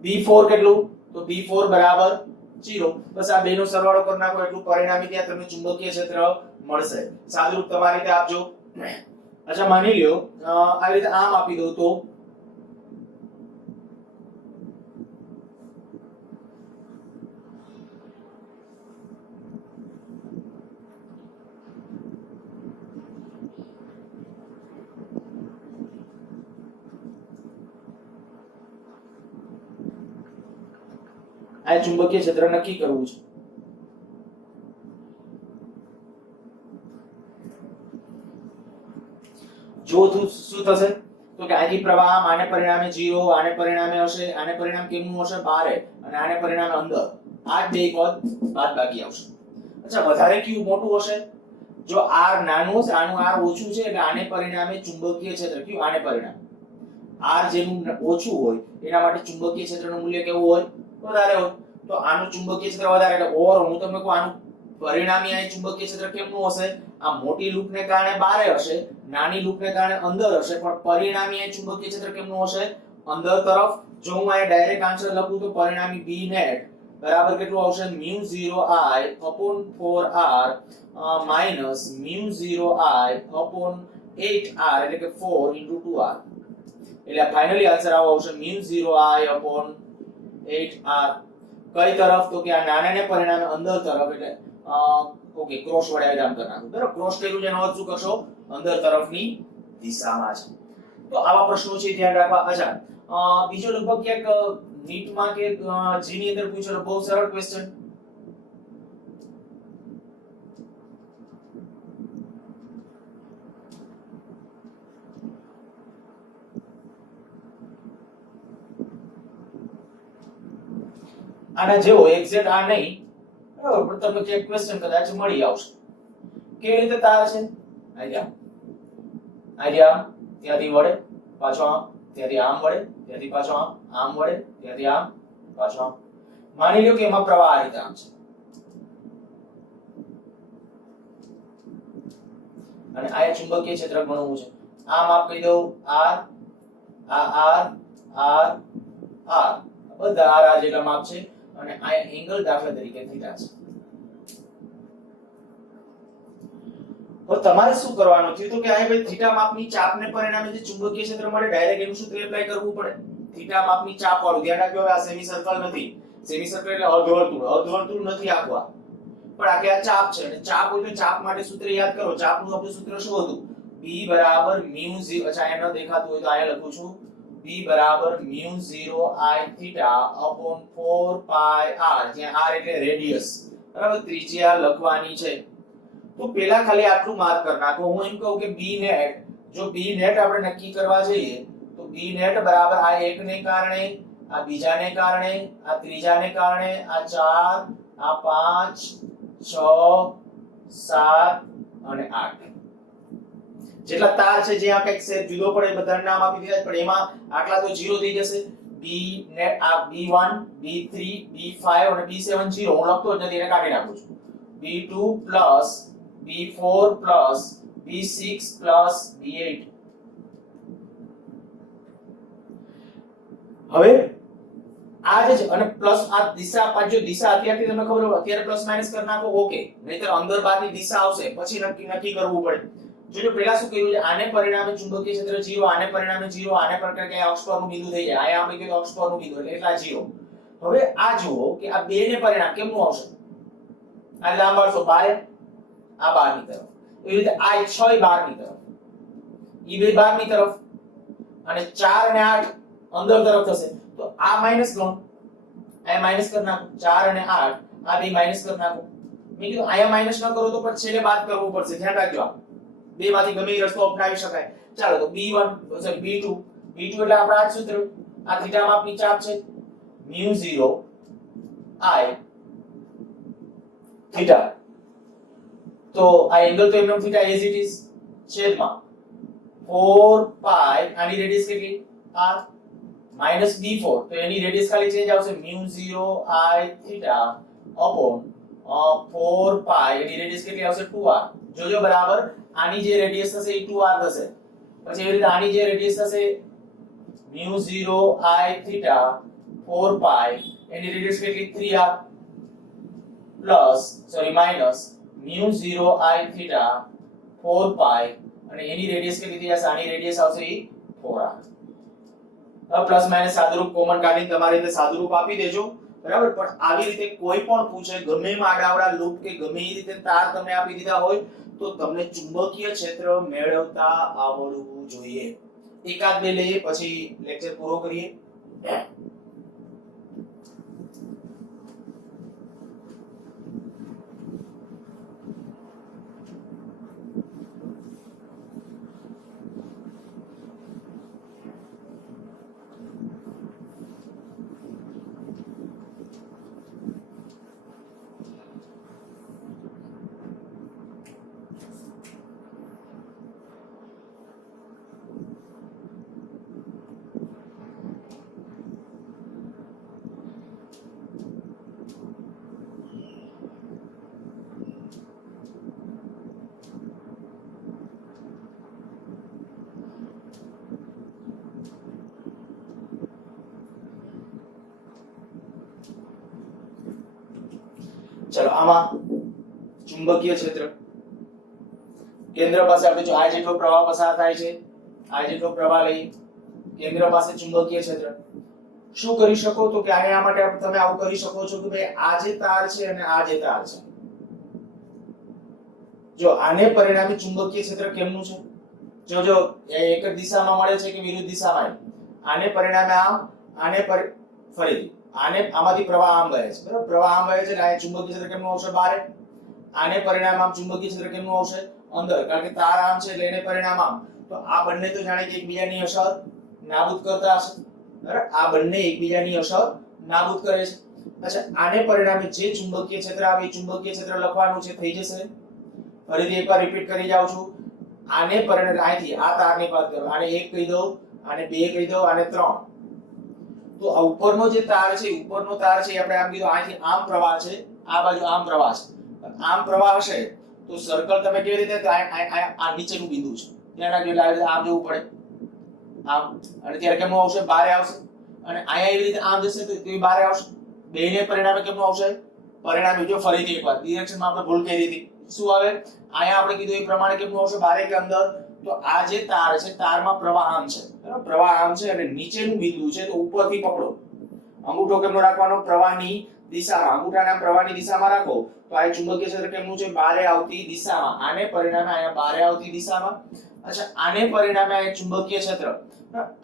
b4 કેટલું? તો b4 બરાબર 0. બસ આ બેનો સરવાળો કરી નાખો એટલું પરિણામી ત્યાં તમને ચુંબકીય ક્ષેત્ર મળશે. સાદુરૂપ તમારી રીતે આપજો. અચ્છા માની લ્યો આવી રીતે આમ આપી દઉં તો આ ચુંબકીય ક્ષેત્ર નક્કી કરવું છે. જો શું થશે? તો કે અહીંથી પ્રવાહ આને પરિણામે 0, આને પરિણામે હશે, આને પરિણામ કેમનું હશે? બારે, અને આને પરિણામે અંદર. આ બે પદ બાદબાકી આવશે. અચ્છા વધારે કયું મોટું હશે? જો r નાનું છે, આનું r ઓછું છે એટલે આને પરિણામે ચુંબકીય ક્ષેત્ર કયું? આને પરિણામે r જેનું ઓછું હોય એના માટે ચુંબકીય ક્ષેત્રનું મૂલ્ય કેવું હોય? વધારે હોય. તો આનું ચુંબકીય ક્ષેત્ર વધારે એટલે ઓવર હું તમને કહું આનું પરિણામી આ ચુંબકીય ક્ષેત્ર કેમનું હશે? આ મોટી લૂપને કારણે બારે હશે, નાની લૂપને કારણે અંદર હશે, પણ પરિણામી આ ચુંબકીય ક્ષેત્ર કેમનું હશે? અંદર તરફ. જો હું આ ડાયરેક્ટ આન્સર લખું તો પરિણામી b net બરાબર કેટલું આવશે? μ0I/4r માઈનસ μ0I/8r એટલે કે 4 * 2r. એટલે ફાઇનલી આન્સર આવો આવશે μ0I/8r. કઈ તરફ? તો કે આ નાનાને પરિણામે અંદર તરફ એટલે ઓકે ક્રોસ વડે આમ કરી નાખો. બરાબર, ક્રોસ કર્યું છે એનો અર્થ શું કરશો? અંદર તરફની દિશામાં છે. તો આવા પ્રશ્નો છે ધ્યાન રાખવા. અચ્છા બીજો લગભગ ક્યાંક નીટમાં કે જી ની અંદર પૂછેલો બહુ સરળ ક્વેશ્ચન. આના જેવો એક્ઝેક્ટ આ નહીં બરાબર, પણ તમને કે ક્વેશ્ચન કદાચ મળી આવશે. કેવી રીતે તાર છે? આઈડિયા ત્યાંથી વળે પાછો આમ, ત્યાંથી આમ વળે, ત્યાંથી પાછો આમ વળે, ત્યાંથી આમ પાછો આમ. માની લ્યો કે એમાં પ્રવાહ આ રીતે આમ છે અને આ ચુંબકીય ક્ષેત્ર ગણવું છે. આમ આપ કહી દઉં r આ r બધા r જેટલા માપ છે અને આ એંગલ દાખલા તરીકે થીટા છે. હવે તમારે શું કરવાનું થયું તો કે આ ભાઈ થીટા માપની ચાપને પરિણામે જે ચુંબકીય ક્ષેત્ર મળે ડાયરેક્ટ એનું સૂત્ર એપ્લાય કરવું પડે. થીટા માપની ચાપ વાળું ધ્યાન રાખજો. હવે આ સેમી સર્કલ નથી. સેમી સર્કલ એટલે અર્ધવર્તુળ નથી આખું આ, પણ આ કે આ ચાપ છે અને ચાપ હોય તો ચાપ માટે સૂત્ર યાદ કરો. ચાપનું આપણું સૂત્ર શું હતું? b બરાબર μ0. અચ્છા એ ન દેખાતું હોય તો અહીંયા લખું છું b b બરાબર μ0 I theta upon 4 pi r, જ્યાં r એટલે રેડિયસ, બરાબર, ત્રિજ્યા લખવાની છે. તો પેલા ખાલી આટલું માર્ક કરી નાખો. હું એમ કહું કે b નેટ, જો b નેટ આપણે નક્કી કરવા જઈએ તો b નેટ બરાબર આ એકને કારણે, આ બીજાને કારણે, આ ત્રીજાને કારણે, આ 4, આ 5, 6, 7 અને 8. જેટલા તાર છે જે આ કઈક શેપ જુદો પડે બધાને નામ આપી દીધા, પણ એમાં આટલા તો 0 થઈ જશે. b નેટ આ b1, b3, b5 અને b7 0 હું લખતો જ નથી, એને કાઢી નાખું છું. b2 plus b4 plus b6 plus b8. હવે આ જે છે અને પ્લસ આ દિશા પાછો દિશા અત્યારથી તમને ખબર હોય અત્યારે પ્લસ માઈનસ કરી નાખો, ઓકે, નહીતર અંદર બહારની દિશા આવશે પછી નક્કી કરવું પડે. જો પેલા શું કર્યું છે, આને પરિણામે ચુંબકીય ક્ષેત્ર 0, આને પરિણામે 0, આને પરિણામે કે અક્ષ પરનું બિંદુ થઈ જાય, આયા આપણે કીધું અક્ષ પરનું બિંદુ એટલે એટલા 0. હવે આ જુઓ કે આ બે ને પરિણામ કેમનું આવશે, આ લાંબાડશો 12, આ 12 ની તરફ, એવી રીતે આ 6 12 ની તરફ, ઈ બે 12 ની તરફ, અને 4 અને 8 અંદર તરફ થશે. તો આ માઈનસ ગણો, આ માઈનસ કરી નાખો, 4 અને 8 આ બે માઈનસ કરી નાખો. મેં કીધું આયા માઈનસ ન કરો તો પછી છેલ્લે બાદ કરવું પડશે, ધ્યાન રાખજો. આ બે માંથી ગમે એ રસ્તો અપનાવી શકાય. ચાલો તો b1 સોરી b2 એટલે આપણા આ સૂત્ર, આ થીટા માપની ચાપ છે μ0 I થીટા. તો આ એંગલ તો એમનો થીટા એઝ ઇટ ઇઝ છેદમાં 4 pi, આની રેડિયસ કેટલી r, માઈનસ b4 તો એની રેડિયસ ખાલી ચેન્જ આવશે μ0 I થીટા upon 4 pi, એની રેડિયસ કેટલી આવશે 2r. જોજો બરાબર, આની જે રેડિયસ થશે એ 2r થશે. પછી એવી રીતે આની જે રેડિયસ થશે μ0 I થીટા 4 pi, એની રેડિયસ કેટલી 3r plus sorry minus μ0 I theta 4 pi, અને એની રેડિયસ કેટલી થઈ જશે, આની રેડિયસ આવશે એ 4r. હવે પ્લસ માઈનસ સાદુરૂપ કોમન કાઢીને તમારી રીતે સાદુરૂપ આપી દેજો, બરાબર. પણ આવી રીતે કોઈ પણ પૂછે, ગમે એમ આડાવડા લૂપ કે ગમે એ રીતે તાર તમને આપી દીધા હોય તો તમને ચુંબકીય ક્ષેત્ર મેળવતા આવડવું જોઈએ. એકાદ બે લઈએ પછી લેક્ચર પૂરો કરીએ. ચલો આમાં ચુંબકીય ક્ષેત્ર કેન્દ્ર પાસે આપણે જો આ જેટલો પ્રવાહ પસાર થાય છે, આ જેટલો પ્રવાહ લઈ કેન્દ્ર પાસે ચુંબકીય ક્ષેત્ર શું કરી શકો તો કે આ માટે તમે આવું કરી શકો છો કે ભાઈ આ જે તાર છે અને આ જે તાર છે, જો આને પરિણામે ચુંબકીય ક્ષેત્ર કેમનું છે, જો એક જ દિશામાં મળે છે કે વિરુદ્ધ દિશામાં, આને પરિણામે આમ, આને ફરીથી આને આમાંથી પ્રવાહ આમ વહે છે, બરાબર, પ્રવાહ આમ વહે છે એટલે આ ચુંબકીય ક્ષેત્ર કેમનું આવશે બહાર, આને પરિણામ આમ ચુંબકીય ક્ષેત્ર કેમનું આવશે અંદર, કારણ કે તાર આમ છે એટલે એને પરિણામ આમ. તો આ બંને તો જાણે કે એકબીજાની અસર નાબૂદ કરતા હશે, બરાબર, આ બંને એકબીજાની અસર નાબૂદ કરે છે. અચ્છા, આને પરિણામે જે ચુંબકીય ક્ષેત્ર આવે એ ચુંબકીય ક્ષેત્ર લખવાનું છે, થઈ જશે. ફરીથી એકવાર રિપીટ કરી જાઉં છું, આને પરિણામે અહીંથી આ તારની વાત કરો, આને 1 કહી દો, આને 2 કહી દો, આને 3. તો આ ઉપરનો જે તાર છે, ઉપરનો તાર છે આપણે આમ કીધું અહીંથી આમ પ્રવાહ છે, આ બાજુ આમ પ્રવાહ છે. આમ પ્રવાહ હશે તો સર્કલ તમે કેવી રીતે, આ નીચેનું બિંદુ છે, ધ્યાન રાખજો, એટલે આમ જવું પડે આમ, અને ત્યારે કેમનું આવશે બારે આવશે, અને અહીંયા એવી રીતે આમ જશે તો એ બારે આવશે. બેને પરિણામે કેમનું આવશે, પરિણામે જો ફરીથી એકવાર ડિરેક્શનમાં આપણે ભૂલ કરી હતી, શું આવે અહીંયા આપણે કીધું એ પ્રમાણે કેમનું આવશે બારે કે અંદર. તો આ જે તાર છે, તારમાં પ્રવાહ આમ છે, બરાબર, પ્રવાહ આમ છે અને નીચેનું બિંદુ છે તો ઉપરથી પકડો, અંગૂઠો કેમનો રાખવાનો, પ્રવાહની દિશામાં અંગૂઠાના પ્રવાહની દિશામાં રાખો તો આ ચુંબકીય ક્ષેત્ર કેમનું છે બારે આવતી દિશામાં આને પરિણામે અહીંયા બારે આવતી દિશામાં અચ્છા આને પરિણામે અહીંયા ચુંબકીય ક્ષેત્ર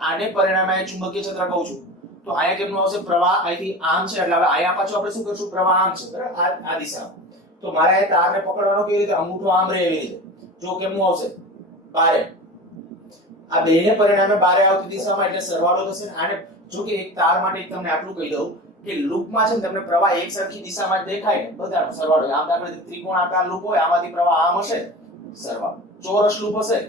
આને પરિણામે અહીંયા ચુંબકીય ક્ષેત્ર કહું છું તો અહીંયા કેમનું આવશે પ્રવાહ અહીંથી આમ છે એટલે હવે અહીંયા પાછું આપણે શું કરશું પ્રવાહ આમ છે બરાબર આ દિશામાં તો મારે આ તારને પકડવાનો કેવી રીતે અંગૂઠો આમ રહે એવી રીતે જો કેમનું આવશે બારે આ બેને પરિણામે બારે આવતી દિશામાં એટલે સરવાળો થશે ને આને જો કે એક તાર માટે એક તમને આટલું કહી દઉં કે લૂપમાં છે ને તમને પ્રવાહ એક સરખી દિશામાં જ દેખાય ને બધાનો સરવાળો આમ દાખલા તરીકે ત્રિકોણાકાર લૂપ હોય આમાંથી પ્રવાહ આમ હશે સરવાળો ચોરસ લૂપ હશે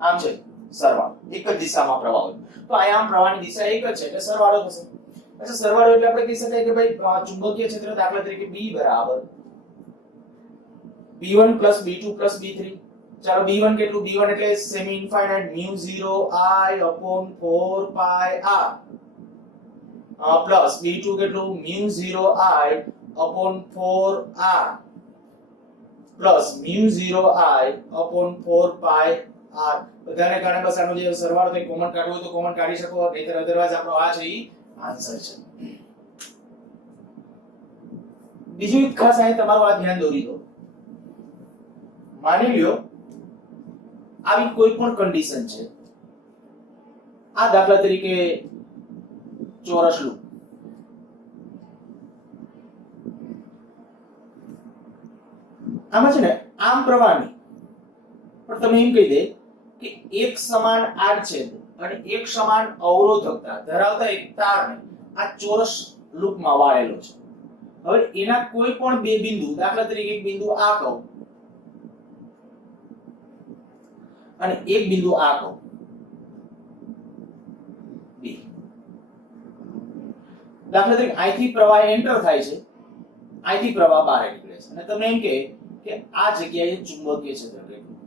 આમ છે સરવાળો એક જ દિશામાં પ્રવાહ હોય તો અહીંયા આમ પ્રવાહની દિશા એક જ છે એટલે સરવાળો થશે અચ્છા સરવાળો એટલે આપણે કહી શકાય કે ભાઈ ચુંબકીય ક્ષેત્ર દાખલા તરીકે B બરાબર B1 B2 B3 ચાલો B1 કેટલું B1 એટલે semi infinite μ0 I upon 4 pi r plus B2 કેટલું μ0 I upon 4 r plus μ0 I upon 4 pi r બધાને કારણે બસ આનો જે સરવાળો છે કોમન કાઢવો હોય તો કોમન કાઢી શકો નહીતર અધરવાઇઝ આપણો આ છે ઈ આન્સર છે બીજું એક ખાસ અહીં તમારું આ ધ્યાન દોરી દો માની લ્યો આવી કોઈ પણ કન્ડિશન છે આ દાખલા તરીકે ચોરસ લૂપ આમાં છે ને આમ પ્રવાહની પણ તમે એમ કહી દે કે એક સમાન આડછેદ અને એક સમાન અવરોધકતા ધરાવતા એક તારને આ ચોરસ લૂપમાં વાળેલો છે હવે એના કોઈ પણ બે બિંદુ દાખલા તરીકે એક બિંદુ આ કહો અને એક બિંદુ આ કહો B દાખલા તરીકે અહીંથી પ્રવાહ એન્ટર થાય છે અહીંથી પ્રવાહ બહાર નીકળે છે અને તમને એમ કે આ જગ્યાએ ચુંબકીય ક્ષેત્ર કેટલું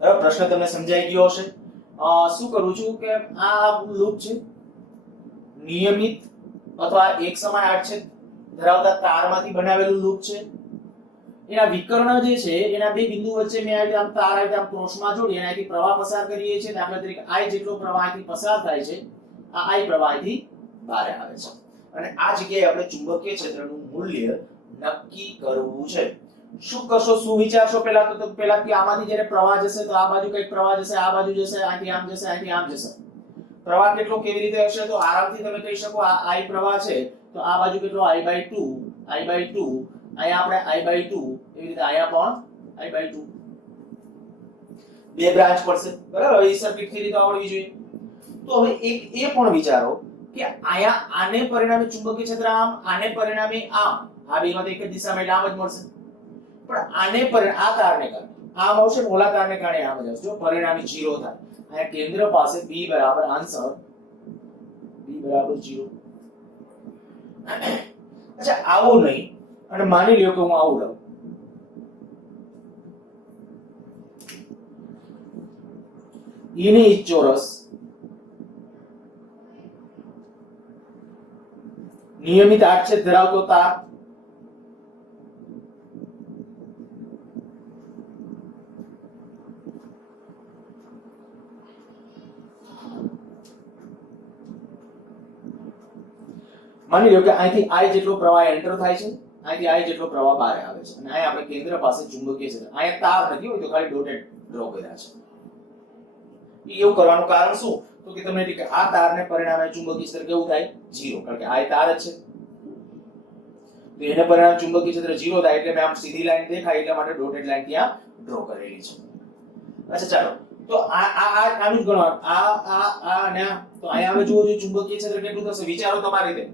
હવે પ્રશ્ન તમને સમજાઈ ગયો હશે શું કરું છું કે આ લૂપ છે નિયમિત અથવા એક સમાન આડછેદ ધરાવતા તારમાંથી બનાવેલું લૂપ છે એના વિકર્ણ જે છે એના બે બિંદુ વચ્ચે મેં આવી આમ તાર આવી આમ ક્રોસમાં જોડી અને અહીંથી પ્રવાહ પસાર કરીએ છીએ દાખલા તરીકે I જેટલો પ્રવાહ અહીંથી પસાર થાય છે આ I પ્રવાહ અહીંથી બહાર આવે છે અને આ જગ્યાએ આપણે ચુંબકીય ક્ષેત્રનું મૂલ્ય નક્કી કરવું છે શું કરશો શું વિચારશો પહેલા તો પહેલાથી આમાંથી જ્યારે પ્રવાહ જશે તો આ બાજુ કઈક પ્રવાહ જશે આ બાજુ જશે અહીંથી આમ જશે અહીંથી આમ જશે પ્રવાહ કેટલો કેવી રીતે હશે તો આરામથી તમે કહી શકો આ I પ્રવાહ છે તો આ બાજુ કેટલો I/2 અહીંયા આપણે I/2 એવી રીતે અહીંયા પણ I/2 બે બ્રાન્ચ પડશે બરાબર એ સર્કિટ થિયરી તો આવડવી જોઈએ તો હવે એક એ પણ વિચારો કે અહીંયા આને પરિણામે ચુંબકીય ક્ષેત્ર આમ આને પરિણામે આમ આ બેમાંથી એક જ દિશામાં એટલે આમ જ મળશે પણ આને આ તારને કારણે આમ આવશે ઓલા તારને કારણે આમ જ આવશે જો પરિણામી 0 થાય અહીંયા કેન્દ્ર પાસે B બરાબર આન્સર B બરાબર 0 અચ્છા આવો નહીં અને માની લ્યો કે હું આવું લઉં એની ચોરસ નિયમિત આડછેદ ધરાવતો તાર માની લો કે અહીંથી I જેટલો પ્રવાહ એન્ટર થાય છે અહીંથી I જેટલો પ્રવાહ બહાર આવે છે અને અહીં આપણે કેન્દ્ર પાસે ચુંબકીય ક્ષેત્ર અહીંયા તાર નથી હોય તો ખાલી ડોટેડ ડ્રો કર્યા છે એવું કરવાનું કારણ શું તો કે તમને કે આ તારને પરિણામે ચુંબકીય ક્ષેત્ર કેવું થાય 0 કારણ કે આ તાર જ છે તો એને પરિણામે ચુંબકીય ક્ષેત્ર 0 થાય એટલે મેં આમ સીધી લાઈન દેખાય એટલા માટે ડોટેડ લાઈન ત્યાં ડ્રો કરેલી છે અચ્છા ચાલો તો આનું જ ગણવાનું આ અને તો અહીંયા હવે જુઓ જો ચુંબકીય ક્ષેત્ર કેટલું થશે વિચારો તમારી રીતે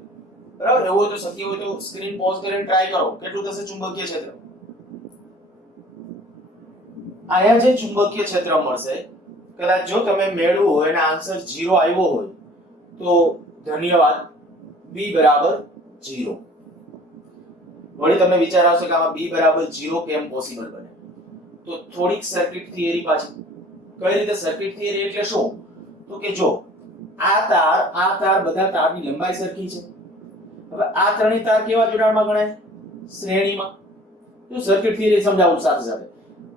બરાબર એવું હોય તો શક્ય હોય તો સ્ક્રીન પોઝ કરીને ટ્રાય કરો કેટલું થશે ચુંબકીય ક્ષેત્ર અહીંયા જે ચુંબકીય ક્ષેત્ર મળશે કદાચ જો તમે મેળવ્યું હોય અને આન્સર 0 આવ્યો હોય તો ધન્યવાદ B બરાબર 0 વળી તમને વિચાર આવશે કે આમાં B બરાબર 0 કેમ પોસિબલ બને તો થોડીક સર્કિટ થિયરી પાછી કઈ રીતે સર્કિટ થિયરી એટલે શું તો કે જો આ તાર બધા તારની લંબાઈ સરખી છે હવે આ ત્રણેય તાર કેવા જોડાણમાં ગણાય શ્રેણીમાં તો સર્કિટ થિયરી સમજાવું સાથે સાથે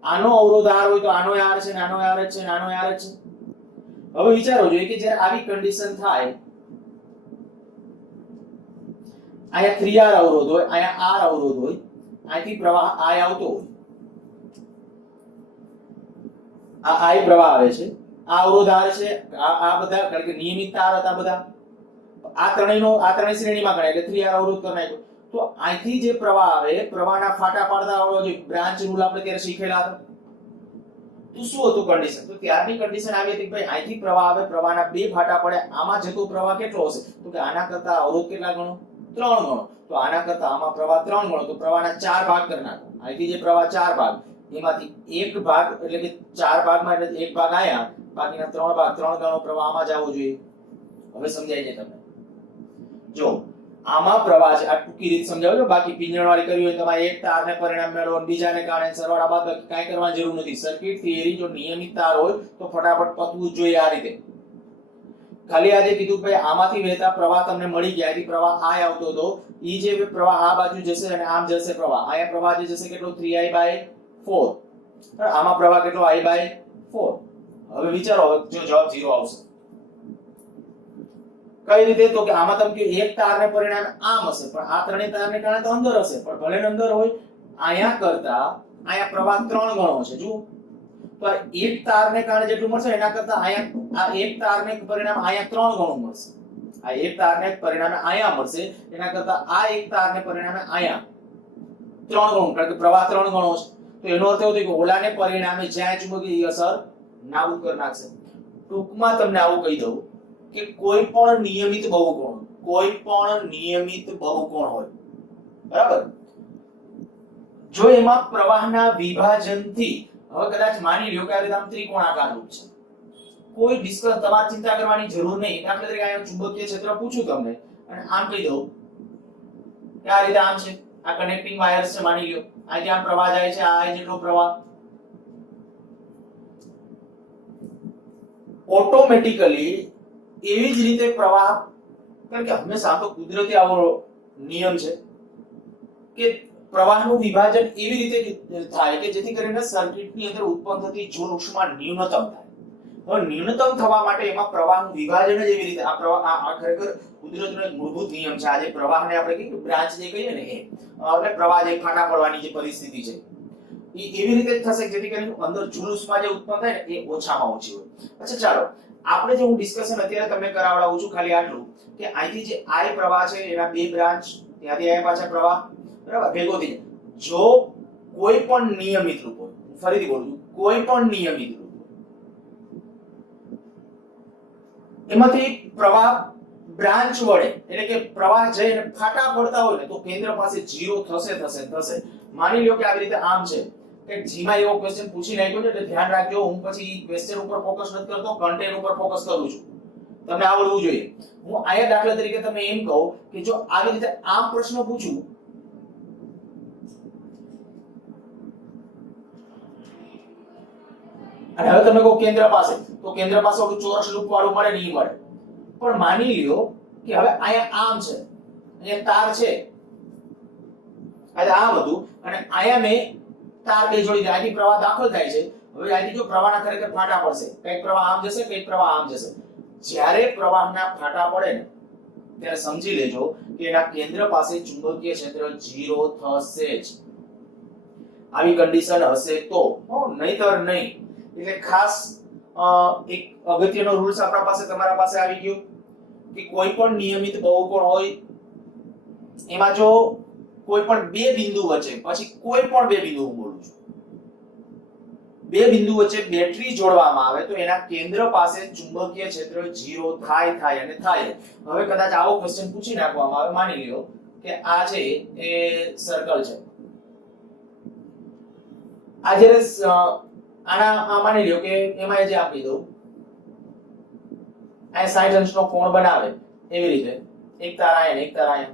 આનો અવરોધ R હોય તો આનો R છે નાનો R છે નાનો R છે હવે વિચારો જોઈએ કે જ્યારે આવી કન્ડિશન થાય, અહીંયા 3R અવરોધ હોય, અહીંયા R અવરોધ હોય, અહીંથી પ્રવાહ I આવતો હોય, આ I પ્રવાહ આવે છે, આ અવરોધ R છે, આ બધા કારણ કે નિયમિત તાર હતા બધા, આ ત્રણેય શ્રેણીમાં ગણાય એટલે 3R અવરોધ કરી નાખ્યો. તો અહીંથી જે પ્રવાહ આવે, પ્રવાહના ફાટા પાડતા આવડો જે બ્રાન્ચ રૂલ આપણે ત્યારે શીખેલા હતા, તો શું હતું કન્ડિશન? તો ત્યારની કન્ડિશન આવી હતી કે ભાઈ અહીંથી પ્રવાહ આવે, પ્રવાહના બે ફાટા પડે, આમાં જતો પ્રવાહ કેટલો હશે? તો કે આના કરતા અવરોધ કેટલા ગણો? 3 ગણો. તો આના કરતા આમાં પ્રવાહ 3 ગણો, તો પ્રવાહના 4 ભાગ કરી નાખો. અહીંથી જે પ્રવાહ 4 ભાગ, એમાંથી એક ભાગ એટલે કે 4 ભાગમાં એટલે એક ભાગ આયા, બાકીના 3 ભાગ 3 ગણો પ્રવાહ આમાં જ આવવો જોઈએ. હવે સમજાય છે તમને? જો આમાં પ્રવાહ છે, આ ટૂંકી રીતે સમજાવજો, બાકી પિંજણવાળી કરવી હોય તમારે એક તારને પરિણામ મેળવો, બીજાને કારણે સરવાળા બાદબાકી કાંઈ કરવાની જરૂર નથી. સર્કિટ થિયરી જો નિયમિત તાર હોય તો ફટાફટ પતવું જ જોઈએ આ રીતે. ખાલી આજે કીધું ભાઈ આમાંથી વહેતા પ્રવાહ તમને મળી ગયા, એથી પ્રવાહ I આવતો હતો, ઈ જે પ્રવાહ આ બાજુ જશે અને આમ જશે પ્રવાહ, અહીંયા પ્રવાહ જે જશે કેટલો? 3I/4. આમાં પ્રવાહ કેટલો? I/4. હવે વિચારો, જો જવાબ 0 આવશે. કઈ રીતે? તો કે આમાં તમે કે એક તારને પરિણામે આમ હશે, પણ આ ત્રણેય તારને કારણે તો અંદર હશે, પણ ભલે અંદર હોય, અહીંયા કરતા અહીંયા પ્રવાહ 3 ગણો છે. જો તો એક તારને કારણે જેટલું મળશે એના કરતા અહીંયા આ એક તારને પરિણામે અહીંયા 3 ગણું મળશે. આ એક તારને પરિણામે અહીંયા મળશે, એના કરતા આ એક તારને પરિણામે અહીંયા 3 ગણું, કારણ કે પ્રવાહ 3 ગણો છે. તો એનો અર્થ એવો થાય કે ઓલાને પરિણામે જ્યાં ચુંબકીય અસર નાબૂદ કરી નાખશે. ટૂંકમાં તમને આવું કહી દઉં કે કોઈ પણ નિયમિત બહુકોણ હોય, બરાબર, જો એમાં પ્રવાહના વિભાજનથી, હવે કદાચ માની લ્યો કે આ રીતે આમ ત્રિકોણાકાર રૂપ છે, કોઈ ડિસ્કસ તમારે ચિંતા કરવાની જરૂર નહીં. દાખલા તરીકે અહીંયા ચુંબકીય ક્ષેત્ર પૂછું તમને અને આમ કહી દઉં કે આ રીતે આમ છે, આ કનેક્ટિંગ વાયર્સ છે, માની લ્યો અહીંથી આમ પ્રવાહ જાય છે, આ જેટલો પ્રવાહ, ઓટોમેટિકલી એવી જ રીતે પ્રવાહ, કારણ કે હંમેશા તો કુદરતી આવો નિયમ છે કે પ્રવાહનું વિભાજન એવી રીતે થાય કે જેથી કરીને સર્કિટની અંદર ઉત્પન્ન થતી જૂલ ઉષ્મા ન્યૂનતમ થાય. હવે ન્યૂનતમ થવા માટે એમાં પ્રવાહનું વિભાજન જ એવી રીતે, આ પ્રવાહ આ ખરેખર કુદરતનો એક મૂળભૂત નિયમ છે. આ જે પ્રવાહને આપણે કહીએ બ્રાન્ચ જે કહીએ ને, એટલે પ્રવાહ જે ફાટા પડવાની જે પરિસ્થિતિ છે એ એવી રીતે જ થશે જેથી કરીને અંદર જૂલ ઉષ્મા જે ઉત્પન્ન થાય ને એ ઓછામાં ઓછી હોય. અચ્છા ચાલો, આપણે જે હું ડિસ્કશન અત્યારે તમને કરાવડાવું છું ખાલી આટલું કે અહીંથી જે I પ્રવાહ છે એના બે બ્રાન્ચ, ત્યાંથી અહીંયા પાછા પ્રવાહ, બરાબર, ભેગો થઈ જાય. જો કોઈ પણ નિયમિત રૂપ હોય, ફરીથી બોલું છું, કોઈ પણ નિયમિત રૂપ એમાંથી પ્રવાહ બ્રાન્ચ વડે એટલે કે પ્રવાહ જઈને ફાટા પડતા હોય ને તો કેન્દ્ર પાસે 0 થશે. માની લ્યો કે આવી રીતે આમ છે કે જીમાં એવો ક્વેશ્ચન પૂછી નાખ્યો છે એટલે ધ્યાન રાખજો, હું પછી ક્વેશ્ચન ઉપર ફોકસ નથી કરતો, કન્ટેન્ટ ઉપર ફોકસ કરું છું. તમને આવડવું જોઈએ. હું આયા દાખલા તરીકે તમને એમ કહું કે જો આવી રીતે આમ પ્રશ્ન પૂછું, અને હવે તમે કહો કેન્દ્ર પાસે, તો કેન્દ્ર પાસે ઓલું ચોરસ લૂપ વાળું મળે નહીં મળે. પણ માની લ્યો કે હવે અહીંયા આમ છે, અહીંયા તાર છે, આમ હતું અને અહીંયા મેં તાર બે જોડી દીધા, અહીંથી પ્રવાહ દાખલ થાય છે. હવે અહીંથી જો પ્રવાહના ખરેખર ફાટા પડશે, કઈક પ્રવાહ આમ જશે, કઈક પ્રવાહ આમ જશે. જ્યારે પ્રવાહના ફાટા પડે ને ત્યારે સમજી લેજો કે એના કેન્દ્ર પાસે ચુંબકીય ક્ષેત્ર 0 થશે જ. આવી કન્ડિશન હશે તો, નહીતર નહીં. એટલે ખાસ એક અગત્યનો રૂલ્સ આપણા પાસે તમારા પાસે આવી ગયો કે કોઈ પણ નિયમિત બહુકોણ હોય એમાં જો કોઈ પણ બે બિંદુ વચ્ચે, પછી કોઈ પણ બે બિંદુ હું બોલું છું, બે બિંદુ વચ્ચે બેટરી જોડવામાં આવે તો એના કેન્દ્ર પાસે ચુંબકીય ક્ષેત્ર 0 થાય અને થાય. હવે કદાચ આવો ક્વેશ્ચન પૂછી નાખવામાં આવે, માની લ્યો કે આ છે એ સર્કલ છે, આ જ્યારે આના માની લ્યો કે એમાં જે આપી દઉં આ 60 અંશનો કોણ બનાવે એવી રીતે એક તાર આયન એક તાર આયન.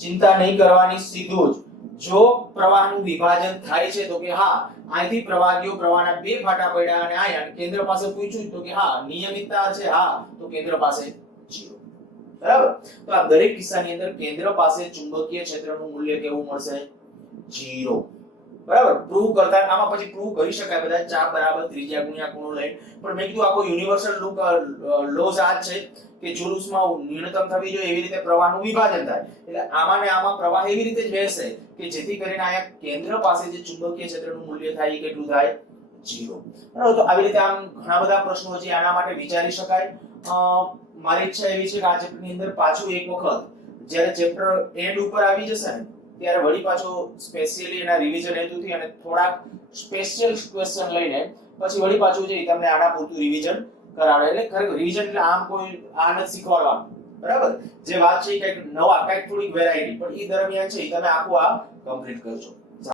ચિંતા નહીં કરવાની, સીધું જ જો પ્રવાહનું વિભાજન થાય છે તો કે હા અહીંથી પ્રવાહ ગયો, પ્રવાહના બે ફાટા પડ્યા અને આયન કેન્દ્ર પાસે પૂછ્યું તો કે હા નિયમિતતા છે, હા તો કેન્દ્ર પાસે 0. બરાબર. તો આ દરેક કિસ્સાની અંદર કેન્દ્ર પાસે ચુંબકીય ક્ષેત્રનું મૂલ્ય કેવું મળશે? 0. બરાબર. પ્રૂવ કરતા આમાં પછી પ્રૂવ કરી શકાય બધા ચાપ બરાબર ત્રિજ્યા ગુણ્યા ખૂણો લઈને, પણ મેં કીધું આખો યુનિવર્સલ લોઝ આ જ છે કે ચુરુસમાં ન્યૂનતમ થવી જોઈએ એવી રીતે પ્રવાહનું વિભાજન થાય. એટલે આમાં ને આમાં પ્રવાહ એવી રીતે જ વહેશે કે જેથી કરીને આયા કેન્દ્ર પાસે જે ચુંબકીય ક્ષેત્રનું મૂલ્ય થાય એ કેટલું થાય? 0. બરાબર. તો આવી રીતે આમ ઘણા બધા પ્રશ્નો છે આના માટે વિચારી શકાય. મારી ઈચ્છા એવી છે કે આ ચેપ્ટરની અંદર પાછું એક વખત જ્યારે ચેપ્ટર એન્ડ ઉપર આવી જશે ને ત્યારે વળી પાછો સ્પેશિયલી એના રિવિઝન હેતુથી અને થોડાક સ્પેશિયલ ક્વેશ્ચન લઈને પછી વળી પાછું છે તમને આના પૂરતું રિવિઝન કરાવે. એટલે ખરેખર રિવિઝન એટલે આમ કોઈ આ નથી શીખવાડવાનું, બરાબર. જે વાત છે કંઈક નવા કંઈક થોડીક વેરાયટી, પણ એ દરમિયાન છે તમે આખું આ કમ્પ્લીટ કરજો.